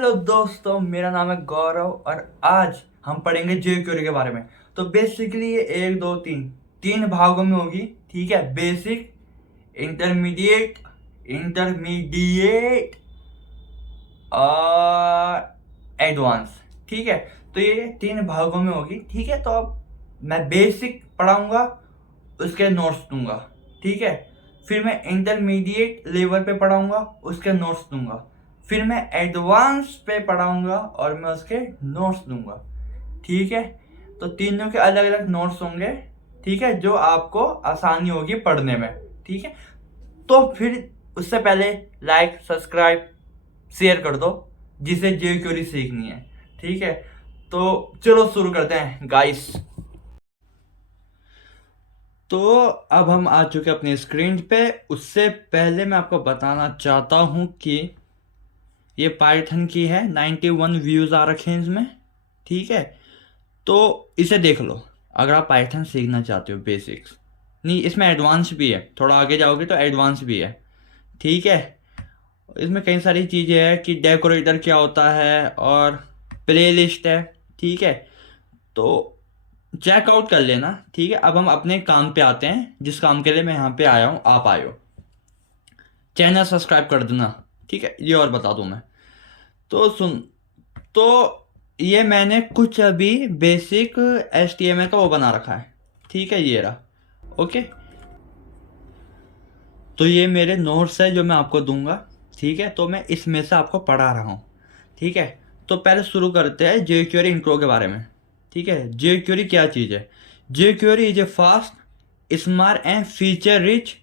Hello दोस्तों, मेरा नाम है गौरव और आज हम पढ़ेंगे ज्योग्राफी के बारे में। तो बेसिकली ये एक दो तीन तीन भागों में होगी। ठीक है, बेसिक, इंटरमीडिएट, इंटरमीडिएट और एडवांस। ठीक है, तो ये तीन भागों में होगी। ठीक है, तो अब मैं बेसिक पढ़ाऊंगा, उसके नोट्स दूंगा। ठीक है, फिर मैं इंटरमीडिएट लेवल पे पढ़ाऊंगा, उसके नोट्स दूंगा। फिर मैं एडवांस पे पढ़ाऊंगा और मैं उसके नोट्स दूंगा। ठीक है, तो तीनों के अलग अलग नोट्स होंगे। ठीक है, जो आपको आसानी होगी पढ़ने में। ठीक है, तो फिर उससे पहले लाइक, सब्सक्राइब, शेयर कर दो, जिसे ज्योग्राफी सीखनी है। ठीक है, तो चलो शुरू करते हैं गाइस। तो अब हम आ चुके अपनी स्क्रीन पे। उससे पहले मैं आपको बताना चाहता हूँ कि ये पाइथन की है, 91 व्यूज़ आ रखे हैं इसमें। ठीक है, तो इसे देख लो अगर आप पाइथन सीखना चाहते हो। बेसिक्स नहीं, इसमें एडवांस भी है, थोड़ा आगे जाओगे तो एडवांस भी है। ठीक है, इसमें कई सारी चीज़ें हैं कि डेकोरेटर क्या होता है और प्लेलिस्ट है। ठीक है, तो चेकआउट कर लेना। ठीक है, अब हम अपने काम पे आते हैं, जिस काम के लिए मैं यहाँ पे आया हूँ, आप आए हो। चैनल सब्सक्राइब कर देना। ठीक है, ये और बता दूँ मैं। तो सुन, तो ये मैंने कुछ अभी बेसिक HTML का वो बना रखा है। ठीक है, ये रहा। ओके, तो ये मेरे नोट्स है जो मैं आपको दूंगा। ठीक है, तो मैं इसमें से आपको पढ़ा रहा हूँ। ठीक है, तो पहले शुरू करते हैं jQuery इंट्रो के बारे में। ठीक है, jQuery क्या चीज़ है? jQuery is a fast, smart and feature rich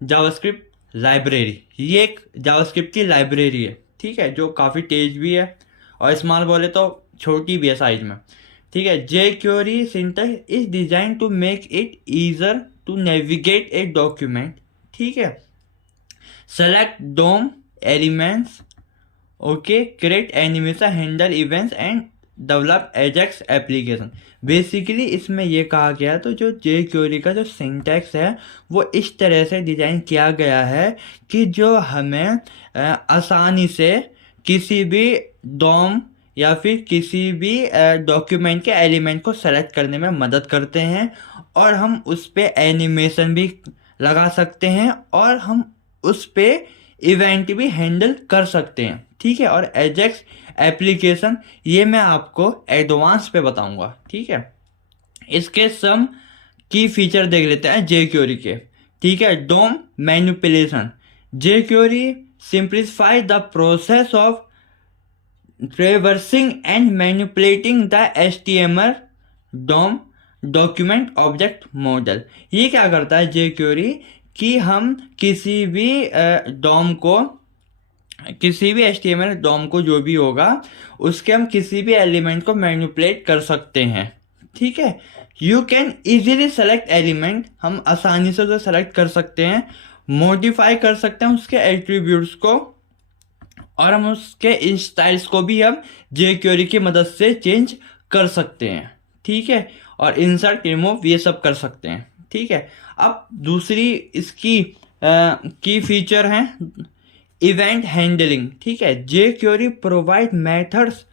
JavaScript library. ये एक जावास्क्रिप्ट की लाइब्रेरी है। ठीक है, जो काफ़ी तेज भी है और स्मॉल बोले तो छोटी भी है साइज में। ठीक है, jQuery syntax is design to make it easier to navigate a document. ठीक है, select DOM elements, okay, create animation, handle events and develop Ajax application. Basically इसमें ये कहा गया है, तो जो jQuery का जो सिंटैक्स है वो इस तरह से डिज़ाइन किया गया है कि जो हमें आसानी से किसी भी डोम या फिर किसी भी डॉक्यूमेंट के एलिमेंट को सेलेक्ट करने में मदद करते हैं, और हम उस पर एनिमेशन भी लगा सकते हैं और हम उस पर इवेंट भी हैंडल कर सकते हैं। ठीक है, और एजेक्स एप्लीकेशन ये मैं आपको एडवांस पे बताऊंगा। ठीक है, इसके सम की फीचर देख लेते हैं jQuery के। ठीक है, DOM manipulation. jQuery simplify the process of traversing and manipulating the HTML DOM document object model. ये क्या करता है jQuery कि हम किसी भी डोम को, किसी भी HTML डोम को जो भी होगा उसके हम किसी भी एलिमेंट को मैनिपुलेट कर सकते हैं। ठीक है, you can easily select element, हम आसानी से उसे सेलेक्ट कर सकते हैं, मॉडिफाई कर सकते हैं उसके एट्रीब्यूट्स को, और हम उसके स्टाइल्स को भी हम jQuery की मदद से चेंज कर सकते हैं। ठीक है, और इंसर्ट, रिमूव, ये सब कर सकते हैं। ठीक है, अब दूसरी इसकी की फीचर है इवेंट हैंडलिंग। ठीक है, jQuery provide methods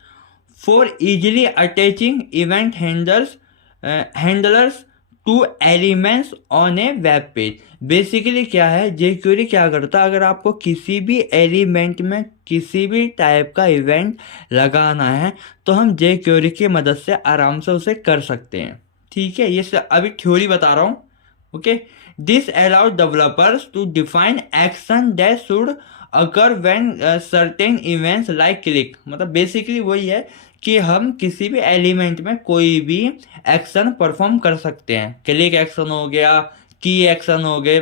for easily attaching event handlers two elements on A web page. Basically क्या है, jQuery क्या करता है, अगर आपको किसी भी एलिमेंट में किसी भी टाइप का इवेंट लगाना है तो हम jQuery की मदद से आराम से उसे कर सकते हैं। ठीक है, ये अभी थ्योरी बता रहा हूँ। Okay, this allow developers to define action that should occur when certain events like click. मतलब बेसिकली वही है कि हम किसी भी एलिमेंट में कोई भी एक्शन परफॉर्म कर सकते हैं। क्लिक एक्शन हो गया, की एक्शन हो गए,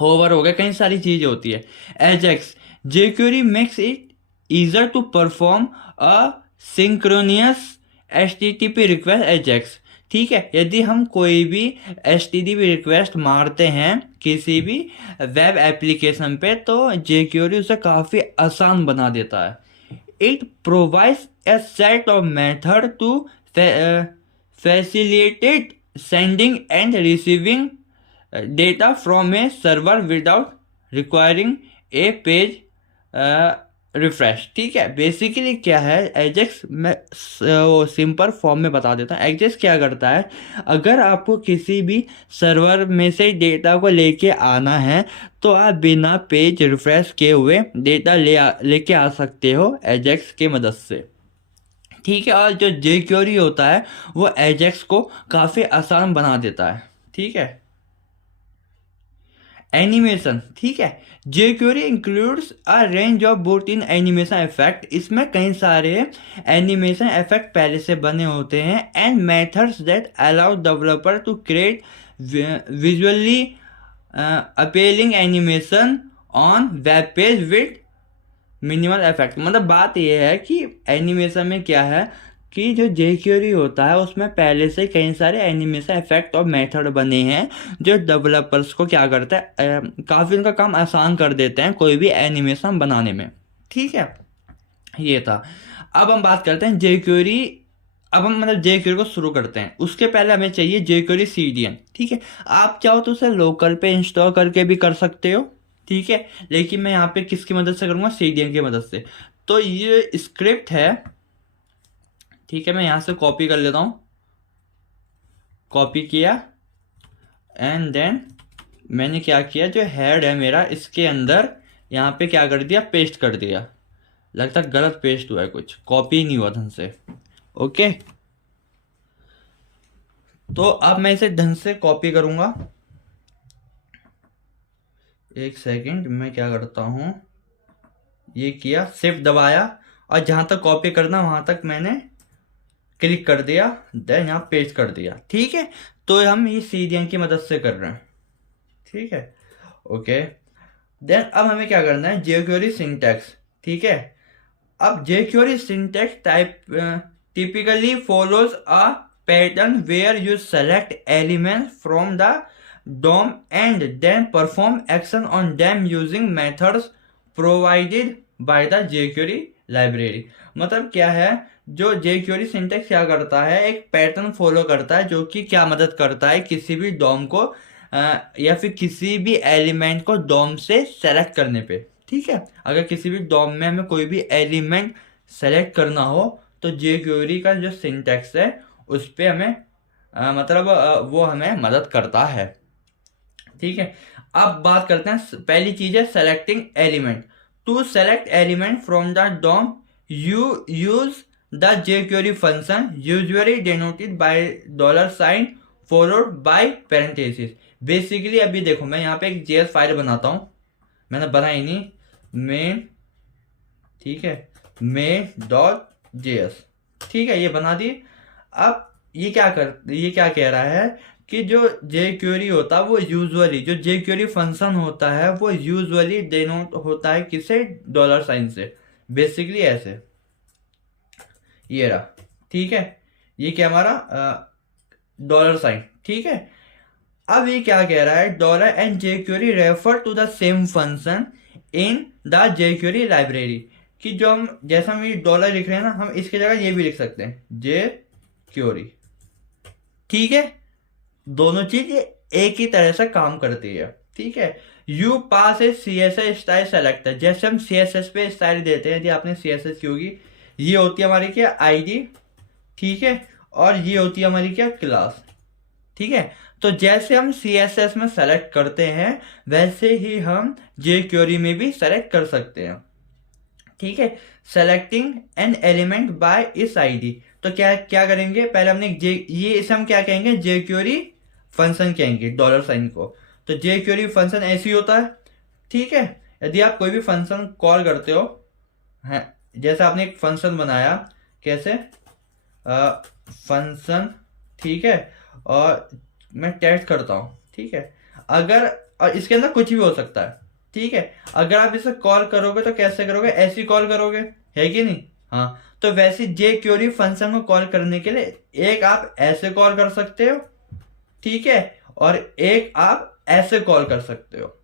होवर हो गया, कई सारी चीज़ें होती है। Ajax, jQuery makes it easier to perform asynchronous HTTP request Ajax. ठीक है, यदि हम कोई भी HTTP रिक्वेस्ट मारते हैं किसी भी वेब एप्लीकेशन पे तो jQuery उसे काफ़ी आसान बना देता है। It provides a set of method to facilitate sending and receiving data from a server without requiring a page refresh. ठीक है, बेसिकली क्या है एजेक्स, मैं वो सिंपल फॉर्म में बता देता हूँ। एजेक्स क्या करता है, अगर आपको किसी भी सर्वर में से डेटा को लेके आना है तो आप बिना पेज रिफ्रेश किए हुए डेटा लेके आ सकते हो एजेक्स की मदद से। ठीक है, और जो जे क्वेरी होता है वो एजेक्स को काफ़ी आसान बना देता है। ठीक है, एनिमेशन। ठीक है, jQuery includes a range of boot in animation effect. इसमें कई सारे एनिमेशन इफेक्ट पहले से बने होते हैं and methods that allow developer to create visually appealing animation on web page with minimal effect. मतलब बात यह है कि एनिमेशन में क्या है कि जो jQuery होता है उसमें पहले से कई सारे एनिमेशन इफेक्ट और मेथड बने हैं जो डेवलपर्स को क्या करता है, काफ़ी उनका काम आसान कर देते हैं कोई भी एनिमेशन बनाने में। ठीक है, ये था। अब हम बात करते हैं jQuery। अब हम मतलब jQuery को शुरू करते हैं, उसके पहले हमें चाहिए jQuery CDN। ठीक है, आप चाहो तो उसे लोकल पे इंस्टॉल करके भी कर सकते हो। ठीक है, लेकिन मैं यहाँ पे किसकी मदद से करूँगा, CDN की मदद से। तो ये स्क्रिप्ट है। ठीक है, मैं यहाँ से कॉपी कर लेता हूँ, कॉपी किया एंड देन मैंने क्या किया, जो हेड है मेरा इसके अंदर यहाँ पे क्या कर दिया, पेस्ट कर दिया। लगता है गलत पेस्ट हुआ है, कुछ कॉपी नहीं हुआ ढंग से। ओके, तो अब मैं इसे ढंग से कॉपी करूंगा। एक सेकंड, मैं क्या करता हूँ, ये किया, शिफ्ट दबाया और जहां तक कॉपी करना वहां तक मैंने क्लिक कर दिया, देन यहाँ पेस्ट कर दिया। ठीक है, तो हम ये CDN की मदद से कर रहे हैं। ठीक है, ओके। देन अब हमें क्या करना है, jQuery सिंटैक्स। ठीक है, अब jQuery syntax type typically follows a pattern where you select elements from the DOM and then perform action on them using methods provided by the jQuery library। मतलब क्या है, जो jQuery सिंटैक्स क्या करता है, एक पैटर्न फॉलो करता है जो कि क्या मदद करता है, किसी भी डॉम को या फिर किसी भी एलिमेंट को डॉम से सेलेक्ट करने पे। ठीक है, अगर किसी भी डॉम में हमें कोई भी एलिमेंट सेलेक्ट करना हो तो jQuery का जो सिंटैक्स है उस पर हमें वो हमें मदद करता है। ठीक है, अब बात करते हैं, पहली चीज है selecting element. To select element from the DOM you use the jQuery function usually denoted by $, followed by parenthesis. Basically अभी देखो मैं यहाँ पे एक JS फाइल बनाता हूँ, मैंने बनाई नहीं, मेन। ठीक है, main.js। ठीक है, ये बना दी। अब ये क्या कह रहा है कि जो jQuery होता है वो यूजुअली, जो jQuery फंक्शन होता है वो यूजुअली डिनोट होता है किसे, $, से। बेसिकली ऐसे ये रहा। ठीक है, ये क्या हमारा $। ठीक है, अब ये क्या कह रहा है, $, and jQuery refer to the same function in the jQuery library. कि जो हम जैसा हम ये $, लिख रहे हैं ना, हम इसकी जगह ये भी लिख सकते हैं jQuery। ठीक है, दोनों चीज एक ही तरह से काम करती है। ठीक है, you pass A CSS style selector. जैसे हम CSS पे स्टाइल देते हैं, यदि आपने CSS की होगी, ये होती है हमारी क्या, ID। ठीक है, और ये होती है हमारी क्या, क्लास। ठीक है, तो जैसे हम CSS में सेलेक्ट करते हैं वैसे ही हम jQuery में भी सेलेक्ट कर सकते हैं। ठीक है, सेलेक्टिंग एन एलिमेंट बाय इस ID। तो क्या क्या करेंगे, पहले हमने ये इसे हम क्या कहेंगे, jQuery फंक्शन कहेंगे $, को। तो jQuery फंक्शन ऐसे ही होता है। ठीक है, यदि आप कोई भी फंक्शन कॉल करते हो, है जैसे आपने एक फंक्शन बनाया, कैसे फंक्शन। ठीक है, और मैं टेस्ट करता हूँ। ठीक है, अगर, और इसके अंदर कुछ भी हो सकता है। ठीक है, अगर आप इसे कॉल करोगे तो कैसे करोगे, ऐसी कॉल करोगे, है कि नहीं। हाँ, तो वैसे jQuery फंक्शन को कॉल करने के लिए एक आप ऐसे कॉल कर सकते हो। ठीक है, और एक आप ऐसे कॉल कर सकते हो।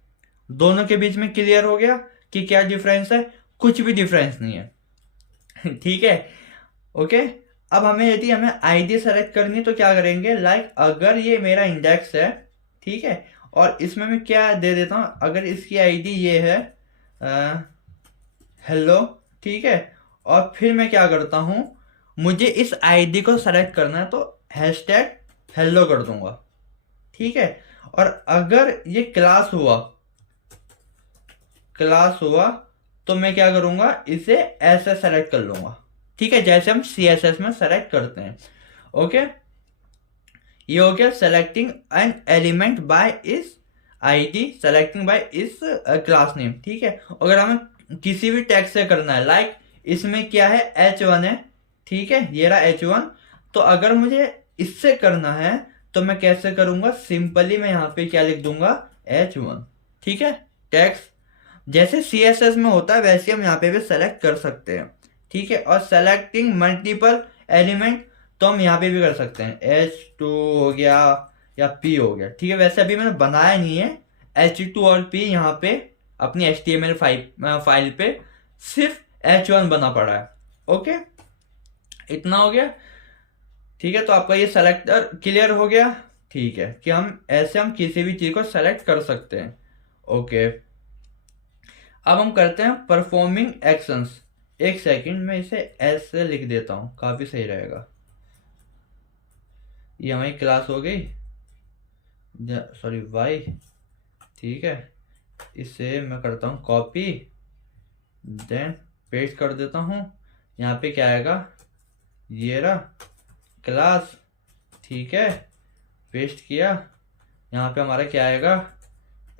दोनों के बीच में क्लियर हो गया कि क्या डिफरेंस है, कुछ भी डिफरेंस नहीं है। ठीक है, ओके। अब यदि हमें ID सेलेक्ट करनी है तो क्या करेंगे, लाइक अगर ये मेरा इंडेक्स है, ठीक है, और इसमें मैं क्या दे देता हूं, अगर इसकी ID ये है हेलो ठीक है। और फिर मैं क्या करता हूँ, मुझे इस आईडी को सेलेक्ट करना है तो हैशटैग हेलो कर दूंगा, ठीक है। और अगर ये क्लास हुआ तो मैं क्या करूंगा, इसे ऐसे सेलेक्ट कर लूंगा, ठीक है, जैसे हम CSS में सेलेक्ट करते हैं। ओके, ये हो गया सेलेक्टिंग एन एलिमेंट बाय इस आईडी, सेलेक्टिंग बाय इस क्लास नेम, ठीक है। अगर हमें किसी भी टैग से करना है, लाइक इसमें क्या है H1 है, ठीक है, ये रहा H1। तो अगर मुझे इससे करना है तो मैं कैसे करूंगा, सिंपली मैं यहाँ पे क्या लिख दूंगा, H1, ठीक है। टैग्स जैसे CSS में होता है वैसे हम यहाँ पे भी सेलेक्ट कर सकते हैं, ठीक है। और सेलेक्टिंग मल्टीपल एलिमेंट तो हम यहाँ पे भी कर सकते हैं, H2 हो गया या P हो गया, ठीक है। वैसे अभी मैंने बनाया नहीं है H2 और P यहाँ पे अपनी HTML फाइल पे, सिर्फ H1 बना पड़ा है। ओके, इतना हो गया, ठीक है। तो आपका ये सेलेक्टर क्लियर हो गया, ठीक है, कि हम किसी भी चीज को सेलेक्ट कर सकते हैं। ओके, अब हम करते हैं परफॉर्मिंग एक्शंस। एक सेकंड में इसे ऐसे लिख देता हूं, काफी सही रहेगा। ये हमारी क्लास हो गई, सॉरी वाई, ठीक है। इसे मैं करता हूं कॉपी, देन पेस्ट कर देता हूं। यहाँ पे क्या आएगा, ये रहा क्लास, ठीक है, पेस्ट किया। यहाँ पे हमारा क्या आएगा,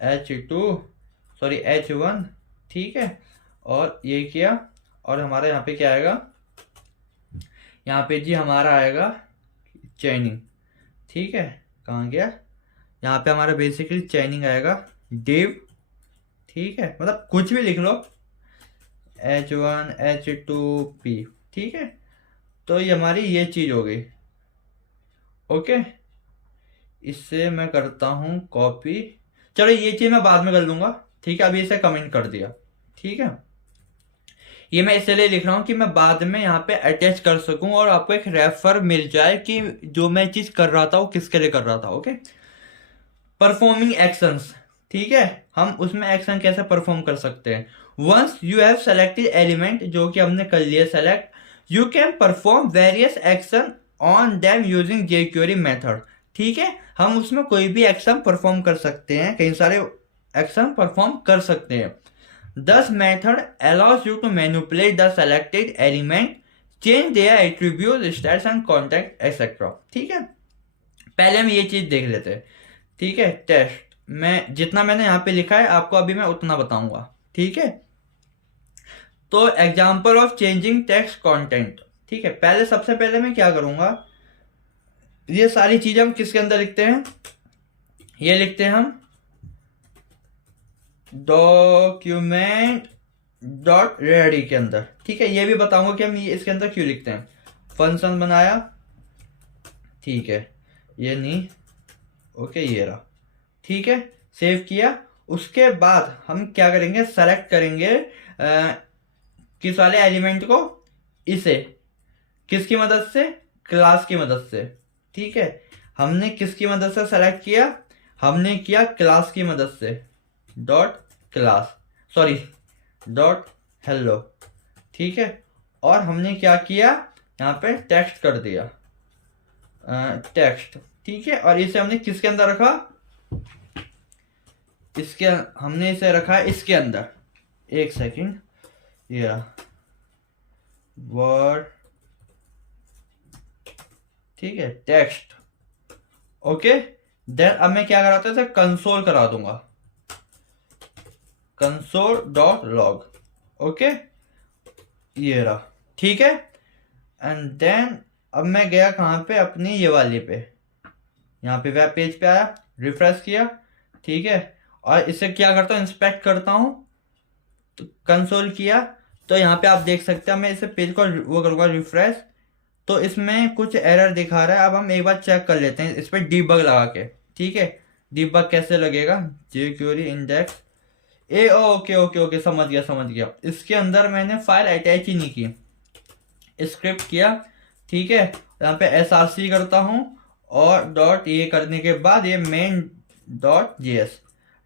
H1, ठीक है। और ये किया, और हमारा यहाँ पे क्या आएगा, यहाँ पे जी हमारा आएगा चैनिंग, ठीक है। कहाँ गया, यहाँ पे हमारा बेसिकली चैनिंग आएगा div, ठीक है, मतलब कुछ भी लिख लो, H1 H2P, ठीक है। तो ये हमारी ये चीज हो गई। ओके, इससे मैं करता हूँ कॉपी, चलो ये चीज मैं बाद में कर लूंगा, ठीक है। अभी इसे कमेंट कर दिया, ठीक है। ये मैं इसलिए लिख रहा हूँ कि मैं बाद में यहाँ पे अटैच कर सकूं और आपको एक रेफर मिल जाए कि जो मैं चीज कर रहा था वो किसके लिए कर रहा था। ओके, परफॉर्मिंग एक्शंस, ठीक है, हम उसमें एक्शन कैसे परफॉर्म कर सकते हैं। Once you have selected element, जो कि हमने कर लिया select, you can perform various action on them using jQuery method, ठीक है। हम उसमें कोई भी एक्शन परफॉर्म कर सकते हैं, कई सारे एक्शन परफॉर्म कर सकते हैं। Thus method allows you to manipulate the selected element, change their attributes, stats and contact, etc. ठीक है, पहले हम ये चीज देख लेते हैं, ठीक है। टेस्ट में जितना मैंने यहाँ पे लिखा है आपको अभी मैं उतना बताऊंगा, ठीक है। तो example of changing text content, ठीक है। पहले सबसे पहले मैं क्या करूंगा, ये सारी चीजें हम किसके अंदर लिखते हैं, ये लिखते हैं हम document.ready के अंदर, ठीक है। ये भी बताऊंगा कि हम ये इसके अंदर क्यों लिखते हैं। फंक्शन बनाया, ठीक है, ये नहीं, ओके, ये रहा, ठीक है, सेव किया। उसके बाद हम क्या करेंगे, सेलेक्ट करेंगे किस वाले एलिमेंट को, इसे किसकी मदद से, क्लास की मदद से, ठीक है। हमने किसकी मदद से सेलेक्ट किया, हमने किया क्लास की मदद से, dot class, sorry dot hello, ठीक है। और हमने क्या किया, यहाँ पे टेक्स्ट कर दिया, टेक्स्ट, ठीक है। और इसे हमने किसके अंदर रखा, हमने इसे रखा है इसके अंदर, एक सेकंड, ये वर्ड, ठीक है, टेक्स्ट, ओके। देन अब मैं क्या कराता हूँ, कंसोल करा दूंगा, console.log, ओके, ये रहा, ठीक है। एंड देन अब मैं गया कहाँ पे, अपनी ये वाली पे, यहाँ पे वेब पेज पे आया, रिफ्रेश किया, ठीक है। और इसे क्या करता हूँ, इंस्पेक्ट करता हूँ, तो कंसोल किया, तो यहाँ पे आप देख सकते हैं, मैं इसे पेज को वो करूँगा रिफ्रेश, तो इसमें कुछ एरर दिखा रहा है। अब हम एक बार चेक कर लेते हैं इस पर डीबग लगा के, ठीक है। डीबग कैसे लगेगा, jQuery index okay okay okay, समझ गया। इसके अंदर मैंने फाइल अटैच ही नहीं की, स्क्रिप्ट किया, ठीक है। यहाँ पे src करता हूँ, और डॉट ये करने के बाद ये main.js,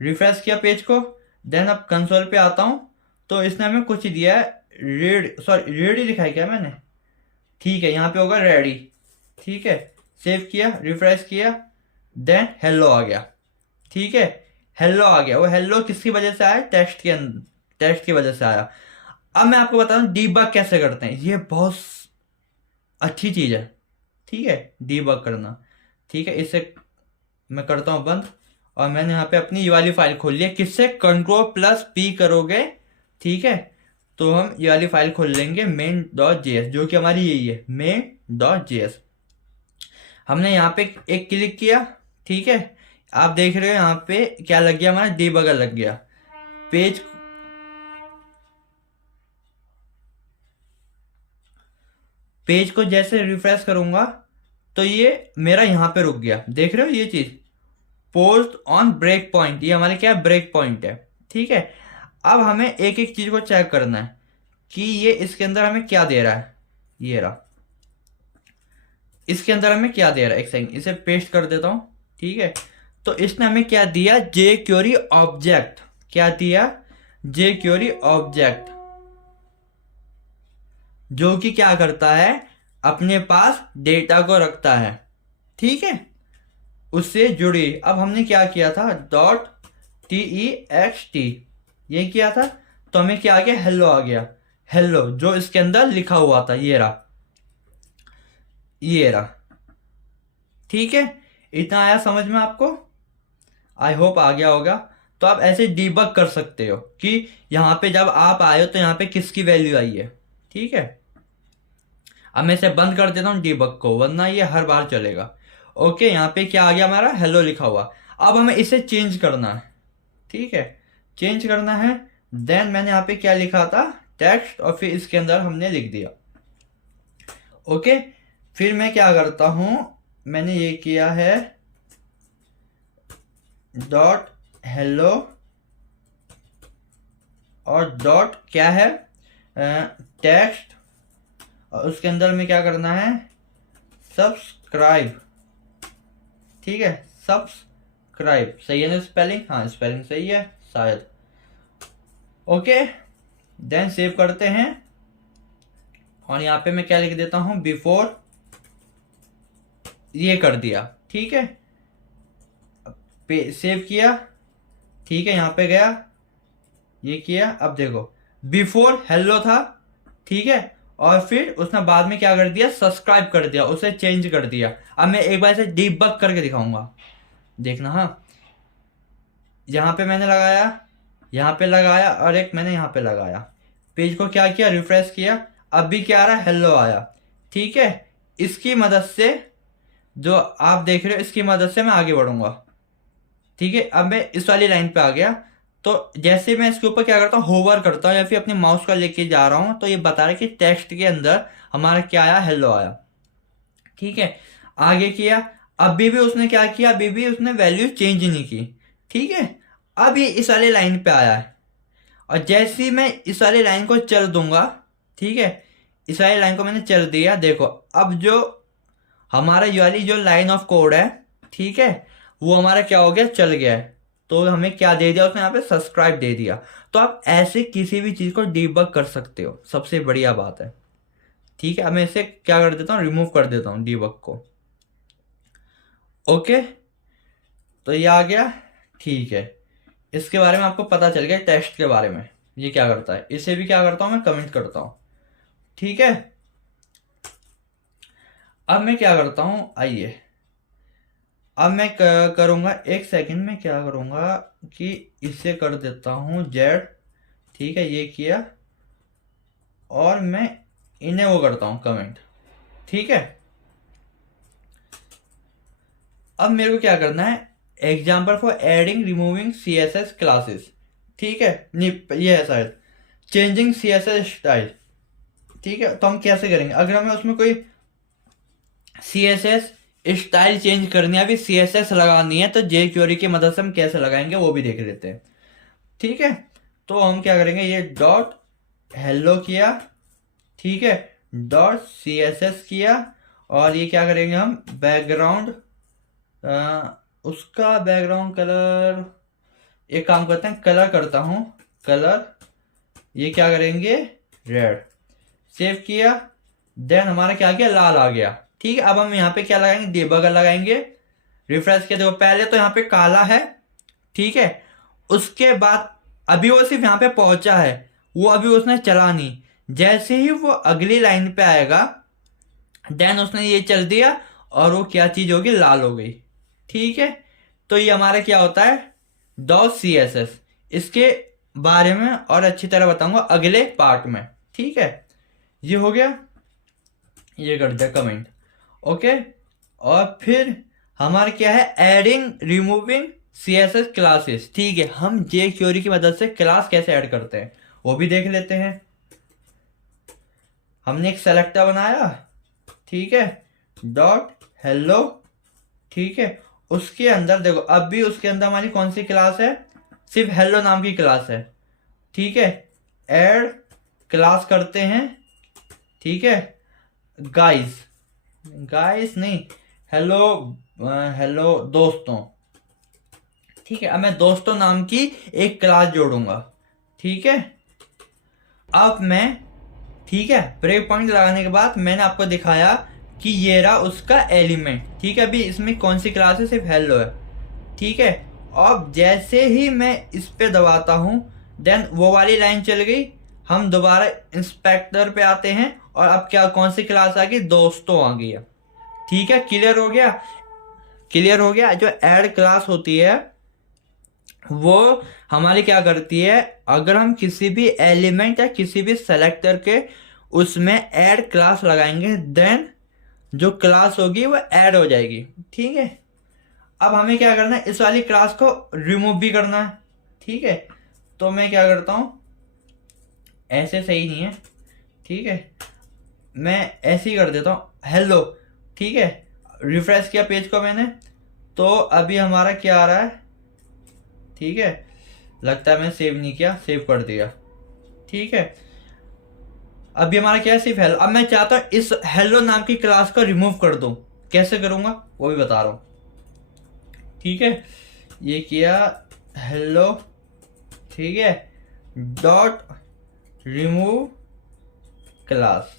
रिफ्रेश किया पेज को। देन अब कंसोल पे आता हूँ, तो इसने हमें कुछ दिया है, रेडी लिखा है क्या मैंने? ठीक है, यहाँ पे होगा रेडी। ठीक है, सेव किया, रिफ्रेश किया, देन हेलो आ गया। ठीक है, हेलो आ गया। वो हेलो किसकी वजह से आया? टेक्स्ट के अंदर, टेक्स्ट की वजह से आया। अब मैं आपको बता दूं डीबग कैसे करते हैं। ये बहुत अच्छी चीज है। ठीक है, डीबग करना। ठीक है, इसे मैं करता हूं बंद, और मैंने यहाँ पे अपनी ये वाली फाइल खोल ली है। किससे? Ctrl+P करोगे, ठीक है, तो हम ये वाली फाइल खोल लेंगे main.js, जो कि हमारी यही है main.js। हमने यहाँ पे एक क्लिक किया। ठीक है, आप देख रहे हो यहाँ पे क्या लग गया? हमारा डीबगर लग गया। पेज को जैसे रिफ्रेश करूंगा तो ये मेरा यहाँ पे रुक गया। देख रहे हो ये चीज? पोस्ट ऑन ब्रेक पॉइंट, ये हमारे क्या ब्रेक पॉइंट है। ठीक है, अब हमें एक एक चीज को चेक करना है कि ये इसके अंदर हमें क्या दे रहा है। ये रहा, इसके अंदर हमें क्या दे रहा है। एक सेकंड, इसे पेस्ट कर देता हूं। ठीक है, तो इसने हमें क्या दिया? jQuery object. क्या दिया? jQuery ऑब्जेक्ट, जो कि क्या करता है? अपने पास डेटा को रखता है। ठीक है, उससे जुड़ी। अब हमने क्या किया था? .text ये किया था, तो हमें क्या आ गया? हेलो आ गया। हेलो जो इसके अंदर लिखा हुआ था, ये रहा, ये रहा। ठीक है, इतना आया समझ में आपको? आई होप आ गया होगा। तो आप ऐसे डीबग कर सकते हो कि यहाँ पे जब आप आए हो तो यहाँ पे किसकी वैल्यू आई है। ठीक है, अब मैं इसे बंद कर देता हूँ डीबग को, वरना ये हर बार चलेगा। ओके, यहाँ पे क्या आ गया? हमारा हेलो लिखा हुआ। अब हमें इसे चेंज करना है। ठीक है, चेंज करना है। देन मैंने यहाँ पे क्या लिखा था? टेक्स्ट, और फिर इसके अंदर हमने लिख दिया। ओके, फिर मैं क्या करता हूं, मैंने ये किया है डॉट हेलो, और डॉट क्या है? टेक्स्ट, और उसके अंदर में क्या करना है? सब्सक्राइब। ठीक है, सब्सक्राइब। सही है ना स्पेलिंग? हाँ, स्पेलिंग सही है शायद। ओके, देन सेव करते हैं, और यहाँ पे मैं क्या लिख देता हूं? बिफोर। ये कर दिया। ठीक है, सेव किया। ठीक है, यहाँ पे गया, ये किया। अब देखो, बिफोर हेलो था। ठीक है, और फिर उसने बाद में क्या कर दिया? सब्सक्राइब कर दिया, उसे चेंज कर दिया। अब मैं एक बार इसे डीबग करके दिखाऊंगा, देखना। हाँ, यहाँ पे मैंने लगाया, यहाँ पे लगाया, और एक मैंने यहाँ पे लगाया। पेज को क्या किया? रिफ्रेश किया। अब भी क्या आ रहा है? हेलो आया। ठीक है, इसकी मदद से, जो आप देख रहे हो, इसकी मदद से मैं आगे बढ़ूंगा। ठीक है, अब मैं इस वाली लाइन पे आ गया। तो जैसे मैं इसके ऊपर क्या करता हूँ? होवर करता हूँ, या फिर अपने माउस का लेके जा रहा हूँ, तो ये बता रहा है कि टेक्स्ट के अंदर हमारा क्या आया? हेलो आया। ठीक है, आगे किया। अभी भी उसने क्या किया? अभी भी उसने वैल्यू चेंज नहीं की। ठीक है, अब ये इस वाली लाइन पे आया है, और जैसे ही मैं इस वाली लाइन को चल दूंगा, ठीक है, इस वाली लाइन को मैंने चल दिया। देखो, अब जो हमारा ये वाली जो लाइन ऑफ कोड है, ठीक है, वो हमारा क्या हो गया? चल गया है। तो हमें क्या दे दिया उसने? यहाँ पे सब्सक्राइब दे दिया। तो आप ऐसे किसी भी चीज को डीबग कर सकते हो, सबसे बढ़िया बात है। ठीक है, अब मैं इसे क्या कर देता हूँ? रिमूव कर देता हूँ डीबग को। ओके, तो ये आ गया। ठीक है, इसके बारे में आपको पता चल गया। टेक्स्ट के बारे में ये क्या करता है, इसे भी क्या करता हूँ मैं? कमेंट करता हूँ। ठीक है, अब मैं क्या करता हूँ? आइए, अब मैं करूंगा, एक सेकंड में क्या करूंगा कि इसे कर देता हूँ जेड। ठीक है, ये किया, और मैं इन्हें वो करता हूँ कमेंट। ठीक है, अब मेरे को क्या करना है? Example for adding removing CSS classes. ठीक है, नहीं ये है शायद चेंजिंग CSS स्टाइल। ठीक है, तो हम कैसे करेंगे? अगर हमें उसमें कोई CSS स्टाइल चेंज करनी है, अभी CSS लगानी है, तो jQuery की मदद से हम कैसे लगाएंगे वो भी देख लेते हैं। ठीक है, तो हम क्या करेंगे? ये डॉट हेलो किया, ठीक है, डॉट CSS किया, और ये क्या करेंगे हम? बैकग्राउंड, उसका बैकग्राउंड कलर, एक काम करते हैं, कलर करता हूं, कलर। ये क्या करेंगे? रेड, सेव किया, देन हमारा क्या गया, लाल आ गया। ठीक है, अब हम यहाँ पे क्या लगाएंगे, डिबगर लगाएंगे। रिफ्रेश किया, देखो पहले तो यहाँ पे काला है, ठीक है। उसके बाद अभी वो सिर्फ यहाँ पे पहुंचा है, वो अभी उसने चला नहीं। जैसे ही वो अगली लाइन पे आएगा, देन उसने ये चल दिया और वो क्या चीज होगी, लाल हो गई। ठीक है, तो ये हमारा क्या होता है, डॉट सी एस एस। इसके बारे में और अच्छी तरह बताऊंगा अगले पार्ट में। ठीक है, ये हो गया, ये कर दिया कमेंट। ओके, और फिर हमारा क्या है, adding removing C S S classes. ठीक है, हम जे क्वेरी की मदद से क्लास कैसे ऐड करते हैं वो भी देख लेते हैं। हमने एक सेलेक्टर बनाया, ठीक है, डॉट हेलो। ठीक है, उसके अंदर देखो अब भी उसके अंदर हमारी कौन सी क्लास है, सिर्फ हेलो नाम की क्लास है। ठीक है, ऐड क्लास करते हैं। ठीक है, गाइस, गाइस नहीं, हेलो, हेलो दोस्तों। ठीक है, अब मैं दोस्तों नाम की एक क्लास जोड़ूंगा। ठीक है, अब मैं, ठीक है, ब्रेक पॉइंट लगाने के बाद मैंने आपको दिखाया कि ये रहा उसका एलिमेंट। ठीक है, अभी इसमें कौन सी क्लास है, सिर्फ हेलो है। ठीक है, अब जैसे ही मैं इस पे दबाता हूं, देन वो वाली लाइन चल गई। हम दोबारा इंस्पेक्टर पे आते हैं और अब क्या, कौन सी क्लास आ गई, दोस्तों आ गई। ठीक है, क्लियर हो गया, क्लियर हो गया। जो ऐड क्लास होती है वो हमारी क्या करती है, अगर हम किसी भी एलिमेंट या किसी भी सेलेक्टर के उसमें ऐड क्लास लगाएंगे, देन जो क्लास होगी वो ऐड हो जाएगी। ठीक है, अब हमें क्या करना है, इस वाली क्लास को रिमूव भी करना है। ठीक है, तो मैं क्या करता हूं, ऐसे सही नहीं है, ठीक है, मैं ऐसे ही कर देता हूं, हेलो। ठीक है, रिफ्रेश किया पेज को मैंने, तो अभी हमारा क्या आ रहा है, ठीक है, लगता है मैंने सेव नहीं किया, सेव कर दिया। ठीक है, अभी हमारा क्या है, सिर्फ हेलो। अब मैं चाहता हूं इस हेलो नाम की क्लास को रिमूव कर दूं, कैसे करूंगा वो भी बता रहा हूं। ठीक है, ये किया हेलो, ठीक है, डॉट रिमूव क्लास।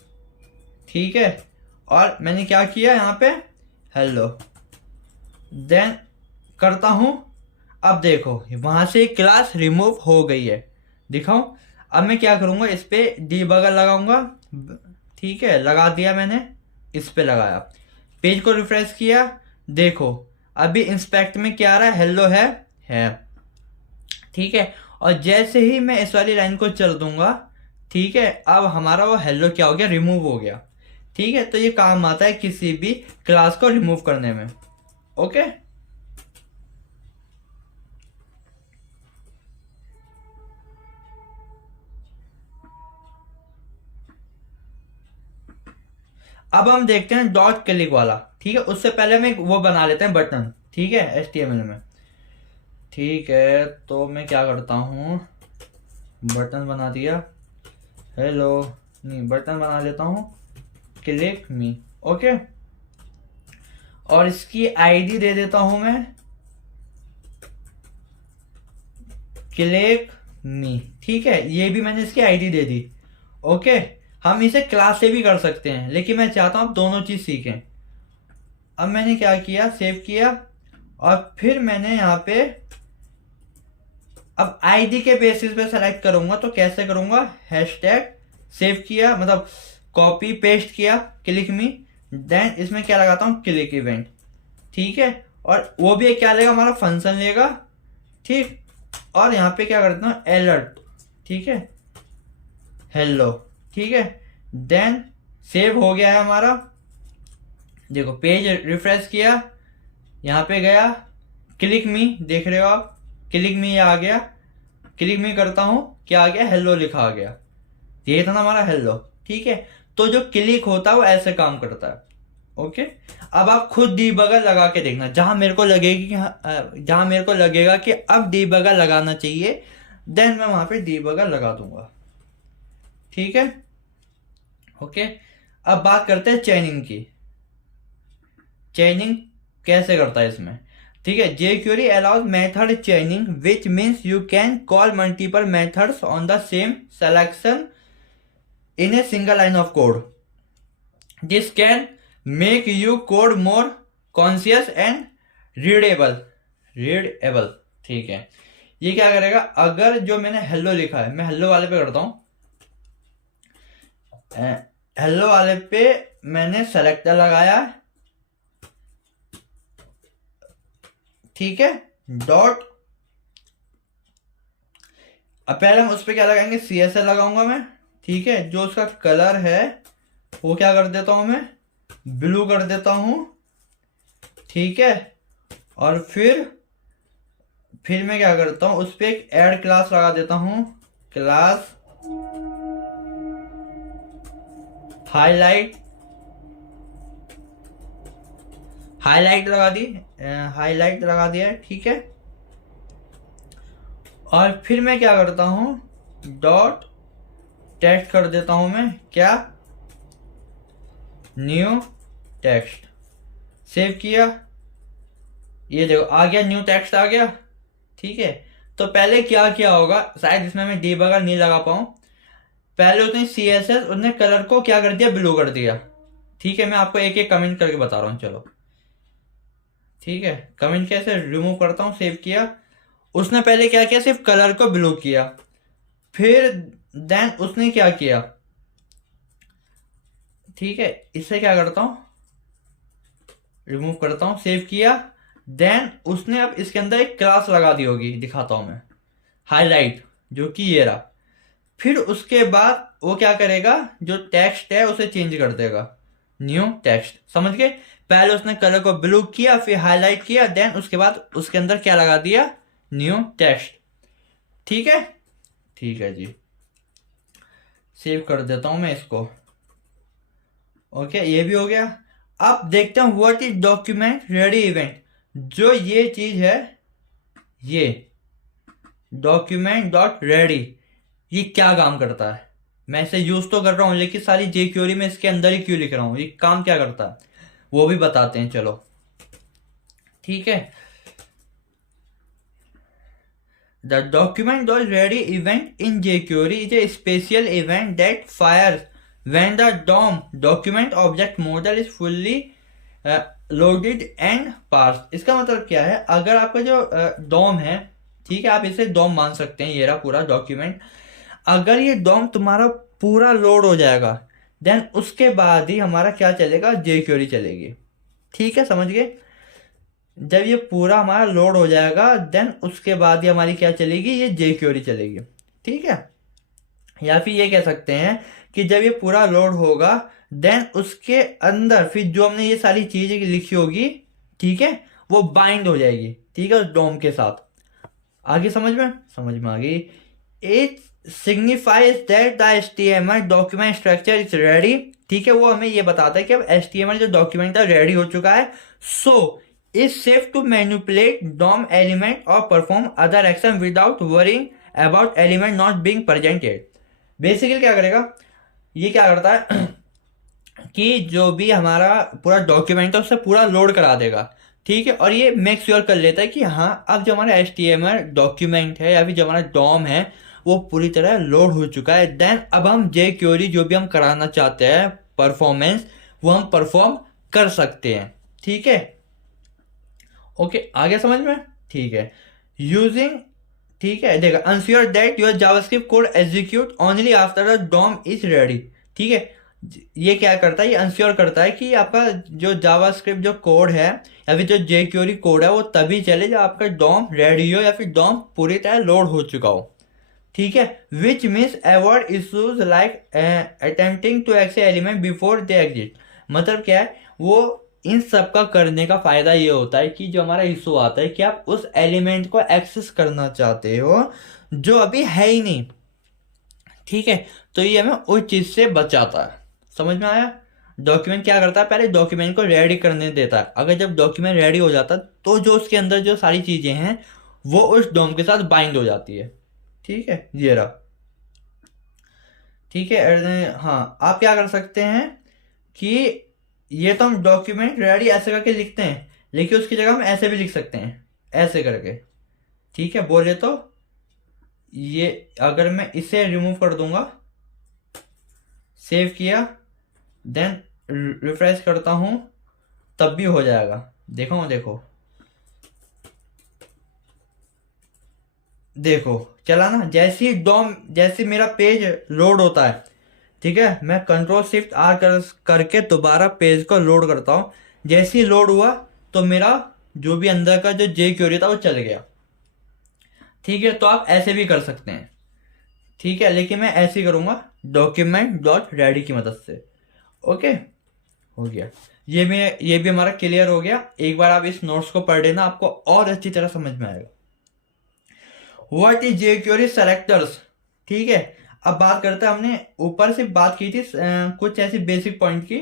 ठीक है, और मैंने क्या किया यहाँ पे, हेलो, देन करता हूं। अब देखो वहां से क्लास रिमूव हो गई है, दिखाऊं। अब मैं क्या करूंगा, इस पे डीबगर लगाऊंगा। ठीक है, लगा दिया मैंने, इस पे लगाया, पेज को रिफ्रेश किया, देखो अभी इंस्पेक्ट में क्या आ रहा है, हेलो है। ठीक है, और जैसे ही मैं इस वाली लाइन को चल दूंगा, ठीक है, अब हमारा वो हेलो क्या हो गया, रिमूव हो गया। ठीक है, तो ये काम आता है किसी भी क्लास को रिमूव करने में। ओके, अब हम देखते हैं डॉट क्लिक वाला। ठीक है, उससे पहले हम एक वो बना लेते हैं बटन। ठीक है, HTML में। ठीक है, तो मैं क्या करता हूँ, बटन बना दिया, हेलो नहीं, बटन बना लेता हूँ क्लिक मी। ओके, और इसकी आईडी दे देता हूं मैं क्लिक मी। ठीक है, ये भी मैंने इसकी आईडी दे दी। ओके, हम इसे क्लास से भी कर सकते हैं, लेकिन मैं चाहता हूं आप दोनों चीज सीखें। अब मैंने क्या किया, सेव किया, और फिर मैंने यहाँ पे अब आईडी के बेसिस पे सेलेक्ट करूंगा। तो कैसे करूंगा, हैशटैग सेव किया, मतलब कॉपी पेस्ट किया क्लिक मी, देन इसमें क्या लगाता हूँ, क्लिक इवेंट। ठीक है, और वो भी एक क्या लेगा, हमारा फंक्शन लेगा। ठीक, और यहाँ पे क्या करता हूँ, अलर्ट। ठीक है, हेलो। ठीक है, देन सेव हो गया है हमारा। देखो पेज रिफ्रेश किया, यहाँ पे गया, क्लिक मी, देख रहे हो आप, क्लिक मी आ गया, क्लिक मी करता हूँ, क्या आ गया, हेलो लिखा आ गया। ये था ना हमारा हेलो। ठीक है, तो जो क्लिक होता है वो ऐसे काम करता है। ओके, अब आप खुद डीबगर लगा के देखना, जहां मेरे को लगेगी कि जहां मेरे को लगेगा कि अब डीबगर लगाना चाहिए, देन मैं वहां पे डीबगर लगा दूंगा। ठीक है, ओके, अब बात करते हैं चेनिंग की। चेनिंग कैसे करता है इसमें। ठीक है, jQuery allows method chaining, which means you can call multiple methods on the same selection in a single line of code. This can make you code more conscious and readable. ठीक है, ये क्या करेगा, अगर जो मैंने हेलो लिखा है, मैं हेलो वाले पे करता हूं, हेलो वाले पे मैंने सेलेक्टर लगाया, ठीक है, डॉट, अब पहले हम उस पर क्या लगाएंगे, CSS लगाऊंगा मैं, ठीक है, जो उसका कलर है वो क्या कर देता हूं मैं, ब्लू कर देता हूं, ठीक है, और फिर मैं क्या करता हूं, उस पर एक ऐड क्लास लगा देता हूं, क्लास हाईलाइट हाईलाइट लगा दिया है, ठीक है, और फिर मैं क्या करता हूं, डॉट टेक्स्ट कर देता हूं मैं, क्या, न्यू टेक्स्ट, सेव किया, ये देखो आ गया, न्यू टेक्स्ट आ गया, ठीक है। तो पहले क्या किया होगा, शायद इसमें मैं डीबगर नहीं लगा पाऊं, पहले उसने CSS उसने कलर को क्या कर दिया, ब्लू कर दिया, ठीक है, मैं आपको एक एक कमेंट करके बता रहा हूं, चलो, ठीक है, कमेंट कैसे रिमूव करता हूं, सेव किया, उसने पहले क्या किया, सिर्फ कलर को ब्लू किया, फिर देन उसने क्या किया, ठीक है, इससे क्या करता हूं, रिमूव करता हूं, सेव किया, देन उसने अब इसके अंदर एक क्लास लगा दी होगी, दिखाता हूं मैं, हाईलाइट, जो कि ये रहा, फिर उसके बाद वो क्या करेगा, जो टेक्स्ट है उसे चेंज कर देगा, न्यू टेक्स्ट, समझ गए, पहले उसने कलर को ब्लू किया, फिर हाईलाइट किया, देन उसके बाद उसके अंदर क्या लगा दिया, न्यू टेक्स्ट, ठीक है, ठीक है जी, सेव कर देता हूं मैं इसको, ओके, ये भी हो गया। अब देखते हैं what is document ready event, जो ये चीज है, ये डॉक्यूमेंट डॉट रेडी, ये क्या काम करता है, मैं इसे यूज तो कर रहा हूं, लेकिन सारी jQuery में इसके अंदर ही क्यों लिख रहा हूं, ये काम क्या करता है वो भी बताते हैं, चलो, ठीक है। The document.ready event in jQuery is a special event that fires when the DOM document object model is fully loaded and parsed। इसका मतलब क्या है, अगर आपका जो DOM है, ठीक है, आप इसे DOM मान सकते हैं, ये रहा पूरा डॉक्यूमेंट, अगर ये DOM तुम्हारा पूरा लोड हो जाएगा, देन उसके बाद ही हमारा क्या चलेगा, jQuery चलेगी, ठीक है, समझ गए, जब ये पूरा हमारा लोड हो जाएगा, देन उसके बाद ही हमारी क्या चलेगी, ये jQuery चलेगी, ठीक है, या फिर ये कह सकते हैं कि जब ये पूरा लोड होगा, देन उसके अंदर फिर जो हमने ये सारी चीजें लिखी होगी, ठीक है, वो बाइंड हो जाएगी, ठीक है, उस डोम के साथ, आगे समझ में आ गई। It signifies that the HTML document structure is ready, ठीक है, वो हमें ये बताता है कि अब HTML जो डॉक्यूमेंट है रेडी हो चुका है, सो is safe to manipulate DOM element or perform other action without worrying about element not being presented। Basically क्या करेगा, ये क्या करता है कि जो भी हमारा पूरा डॉक्यूमेंट है उससे पूरा लोड करा देगा, ठीक है, और ये मेक श्योर कर लेता है कि हाँ अब जो हमारा HTML डॉक्यूमेंट है या फिर जो हमारा DOM है वो पूरी तरह लोड हो चुका है, देन अब हम jQuery जो भी हम कराना चाहते हैं परफॉर्मेंस, वो हम परफॉर्म कर सकते हैं, ठीक है, ओके, आगे समझ में, ठीक है, यूजिंग, ठीक है, देखा, ensure that your JavaScript code execute only after the DOM is ready, ठीक है, ये क्या करता है, ये अंश्योर करता है कि आपका जो जावास्क्रिप्ट जो कोड है या फिर जो jQuery कोड है वो तभी चले जब आपका डॉम रेडी हो या फिर डॉम पूरी तरह लोड हो चुका हो, ठीक है, which means avoid issues like attempting to access element before they exist. मतलब क्या है, वो इन सब का करने का फायदा ये होता है कि जो हमारा इशू आता है कि आप उस एलिमेंट को एक्सेस करना चाहते हो जो अभी है ही नहीं, ठीक है, तो ये हमें उस चीज से बचाता है, समझ में आया। डॉक्यूमेंट क्या करता है, पहले डॉक्यूमेंट को रेडी करने देता है, अगर जब डॉक्यूमेंट रेडी हो जाता है तो जो उसके अंदर जो सारी चीजें हैं वो उस डॉम के साथ बाइंड हो जाती है, ठीक है, ये रहा, ठीक है। हाँ, आप क्या कर सकते हैं कि ये तो हम डॉक्यूमेंट रेडी ऐसे करके लिखते हैं, लेकिन उसकी जगह हम ऐसे भी लिख सकते हैं, ऐसे करके, ठीक है, बोले तो ये अगर मैं इसे रिमूव कर दूंगा, सेव किया, देन रिफ्रेश करता हूँ, तब भी हो जाएगा। देखो देखो देखो चला ना। जैसे मेरा पेज लोड होता है, ठीक है, मैं कंट्रोल शिफ्ट आर करके दोबारा पेज को लोड करता हूँ। जैसे ही लोड हुआ तो मेरा जो भी अंदर का जो जे क्यूरी था वो चल गया। ठीक है, तो आप ऐसे भी कर सकते हैं। ठीक है, लेकिन मैं ऐसे ही करूंगा डॉक्यूमेंट डॉट रेडी की मदद से। ओके, हो गया। ये भी हमारा क्लियर हो गया। एक बार आप इस नोट्स को पढ़ लेना, आपको और अच्छी तरह समझ में आएगा। What is jQuery selectors. ठीक है, अब बात करते हैं, हमने ऊपर से बात की थी कुछ ऐसी बेसिक पॉइंट की।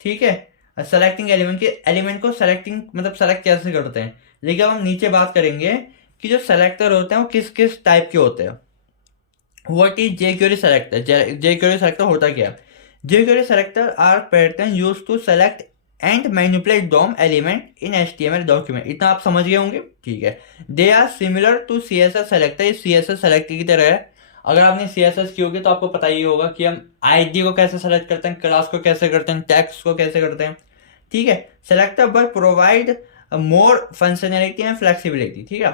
ठीक है, सेलेक्टिंग एलिमेंट के, एलिमेंट को सेलेक्टिंग मतलब सेलेक्ट कैसे करते हैं। लेकिन अब हम नीचे बात करेंगे कि जो सेलेक्टर होते हैं वो किस किस टाइप के होते हैं। What is jQuery selector. jQuery selector होता क्या है। jQuery selector are pattern use to select and manipulate DOM element in HTML document. इतना आप समझ गए होंगे। ठीक है, they are similar to CSS selector. ये CSS सेलेक्टर की तरह है। अगर आपने CSS की होगी तो आपको पता ही होगा कि हम ID को कैसे सेलेक्ट करते हैं, क्लास को कैसे करते हैं, टेक्स्ट को कैसे करते हैं। ठीक है, selector but provide more functionality and flexibility. ठीक है,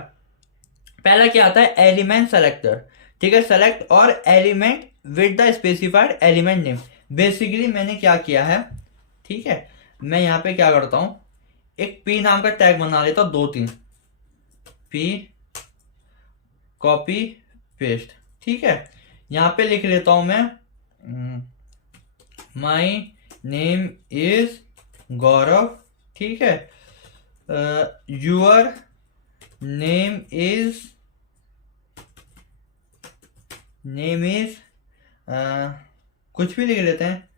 पहला क्या आता है, एलिमेंट सेलेक्टर। ठीक है, सेलेक्ट और element with the specified element name. Basically मैंने क्या किया है, ठीक है, मैं यहाँ पे क्या करता हूं, एक P नाम का टैग बना लेता हूं, 2-3 P, कॉपी पेस्ट। ठीक है, यहाँ पे लिख लेता हूं मैं माई नेम इज गौरव। ठीक है, यूर नेम इज कुछ भी लिख लेते हैं,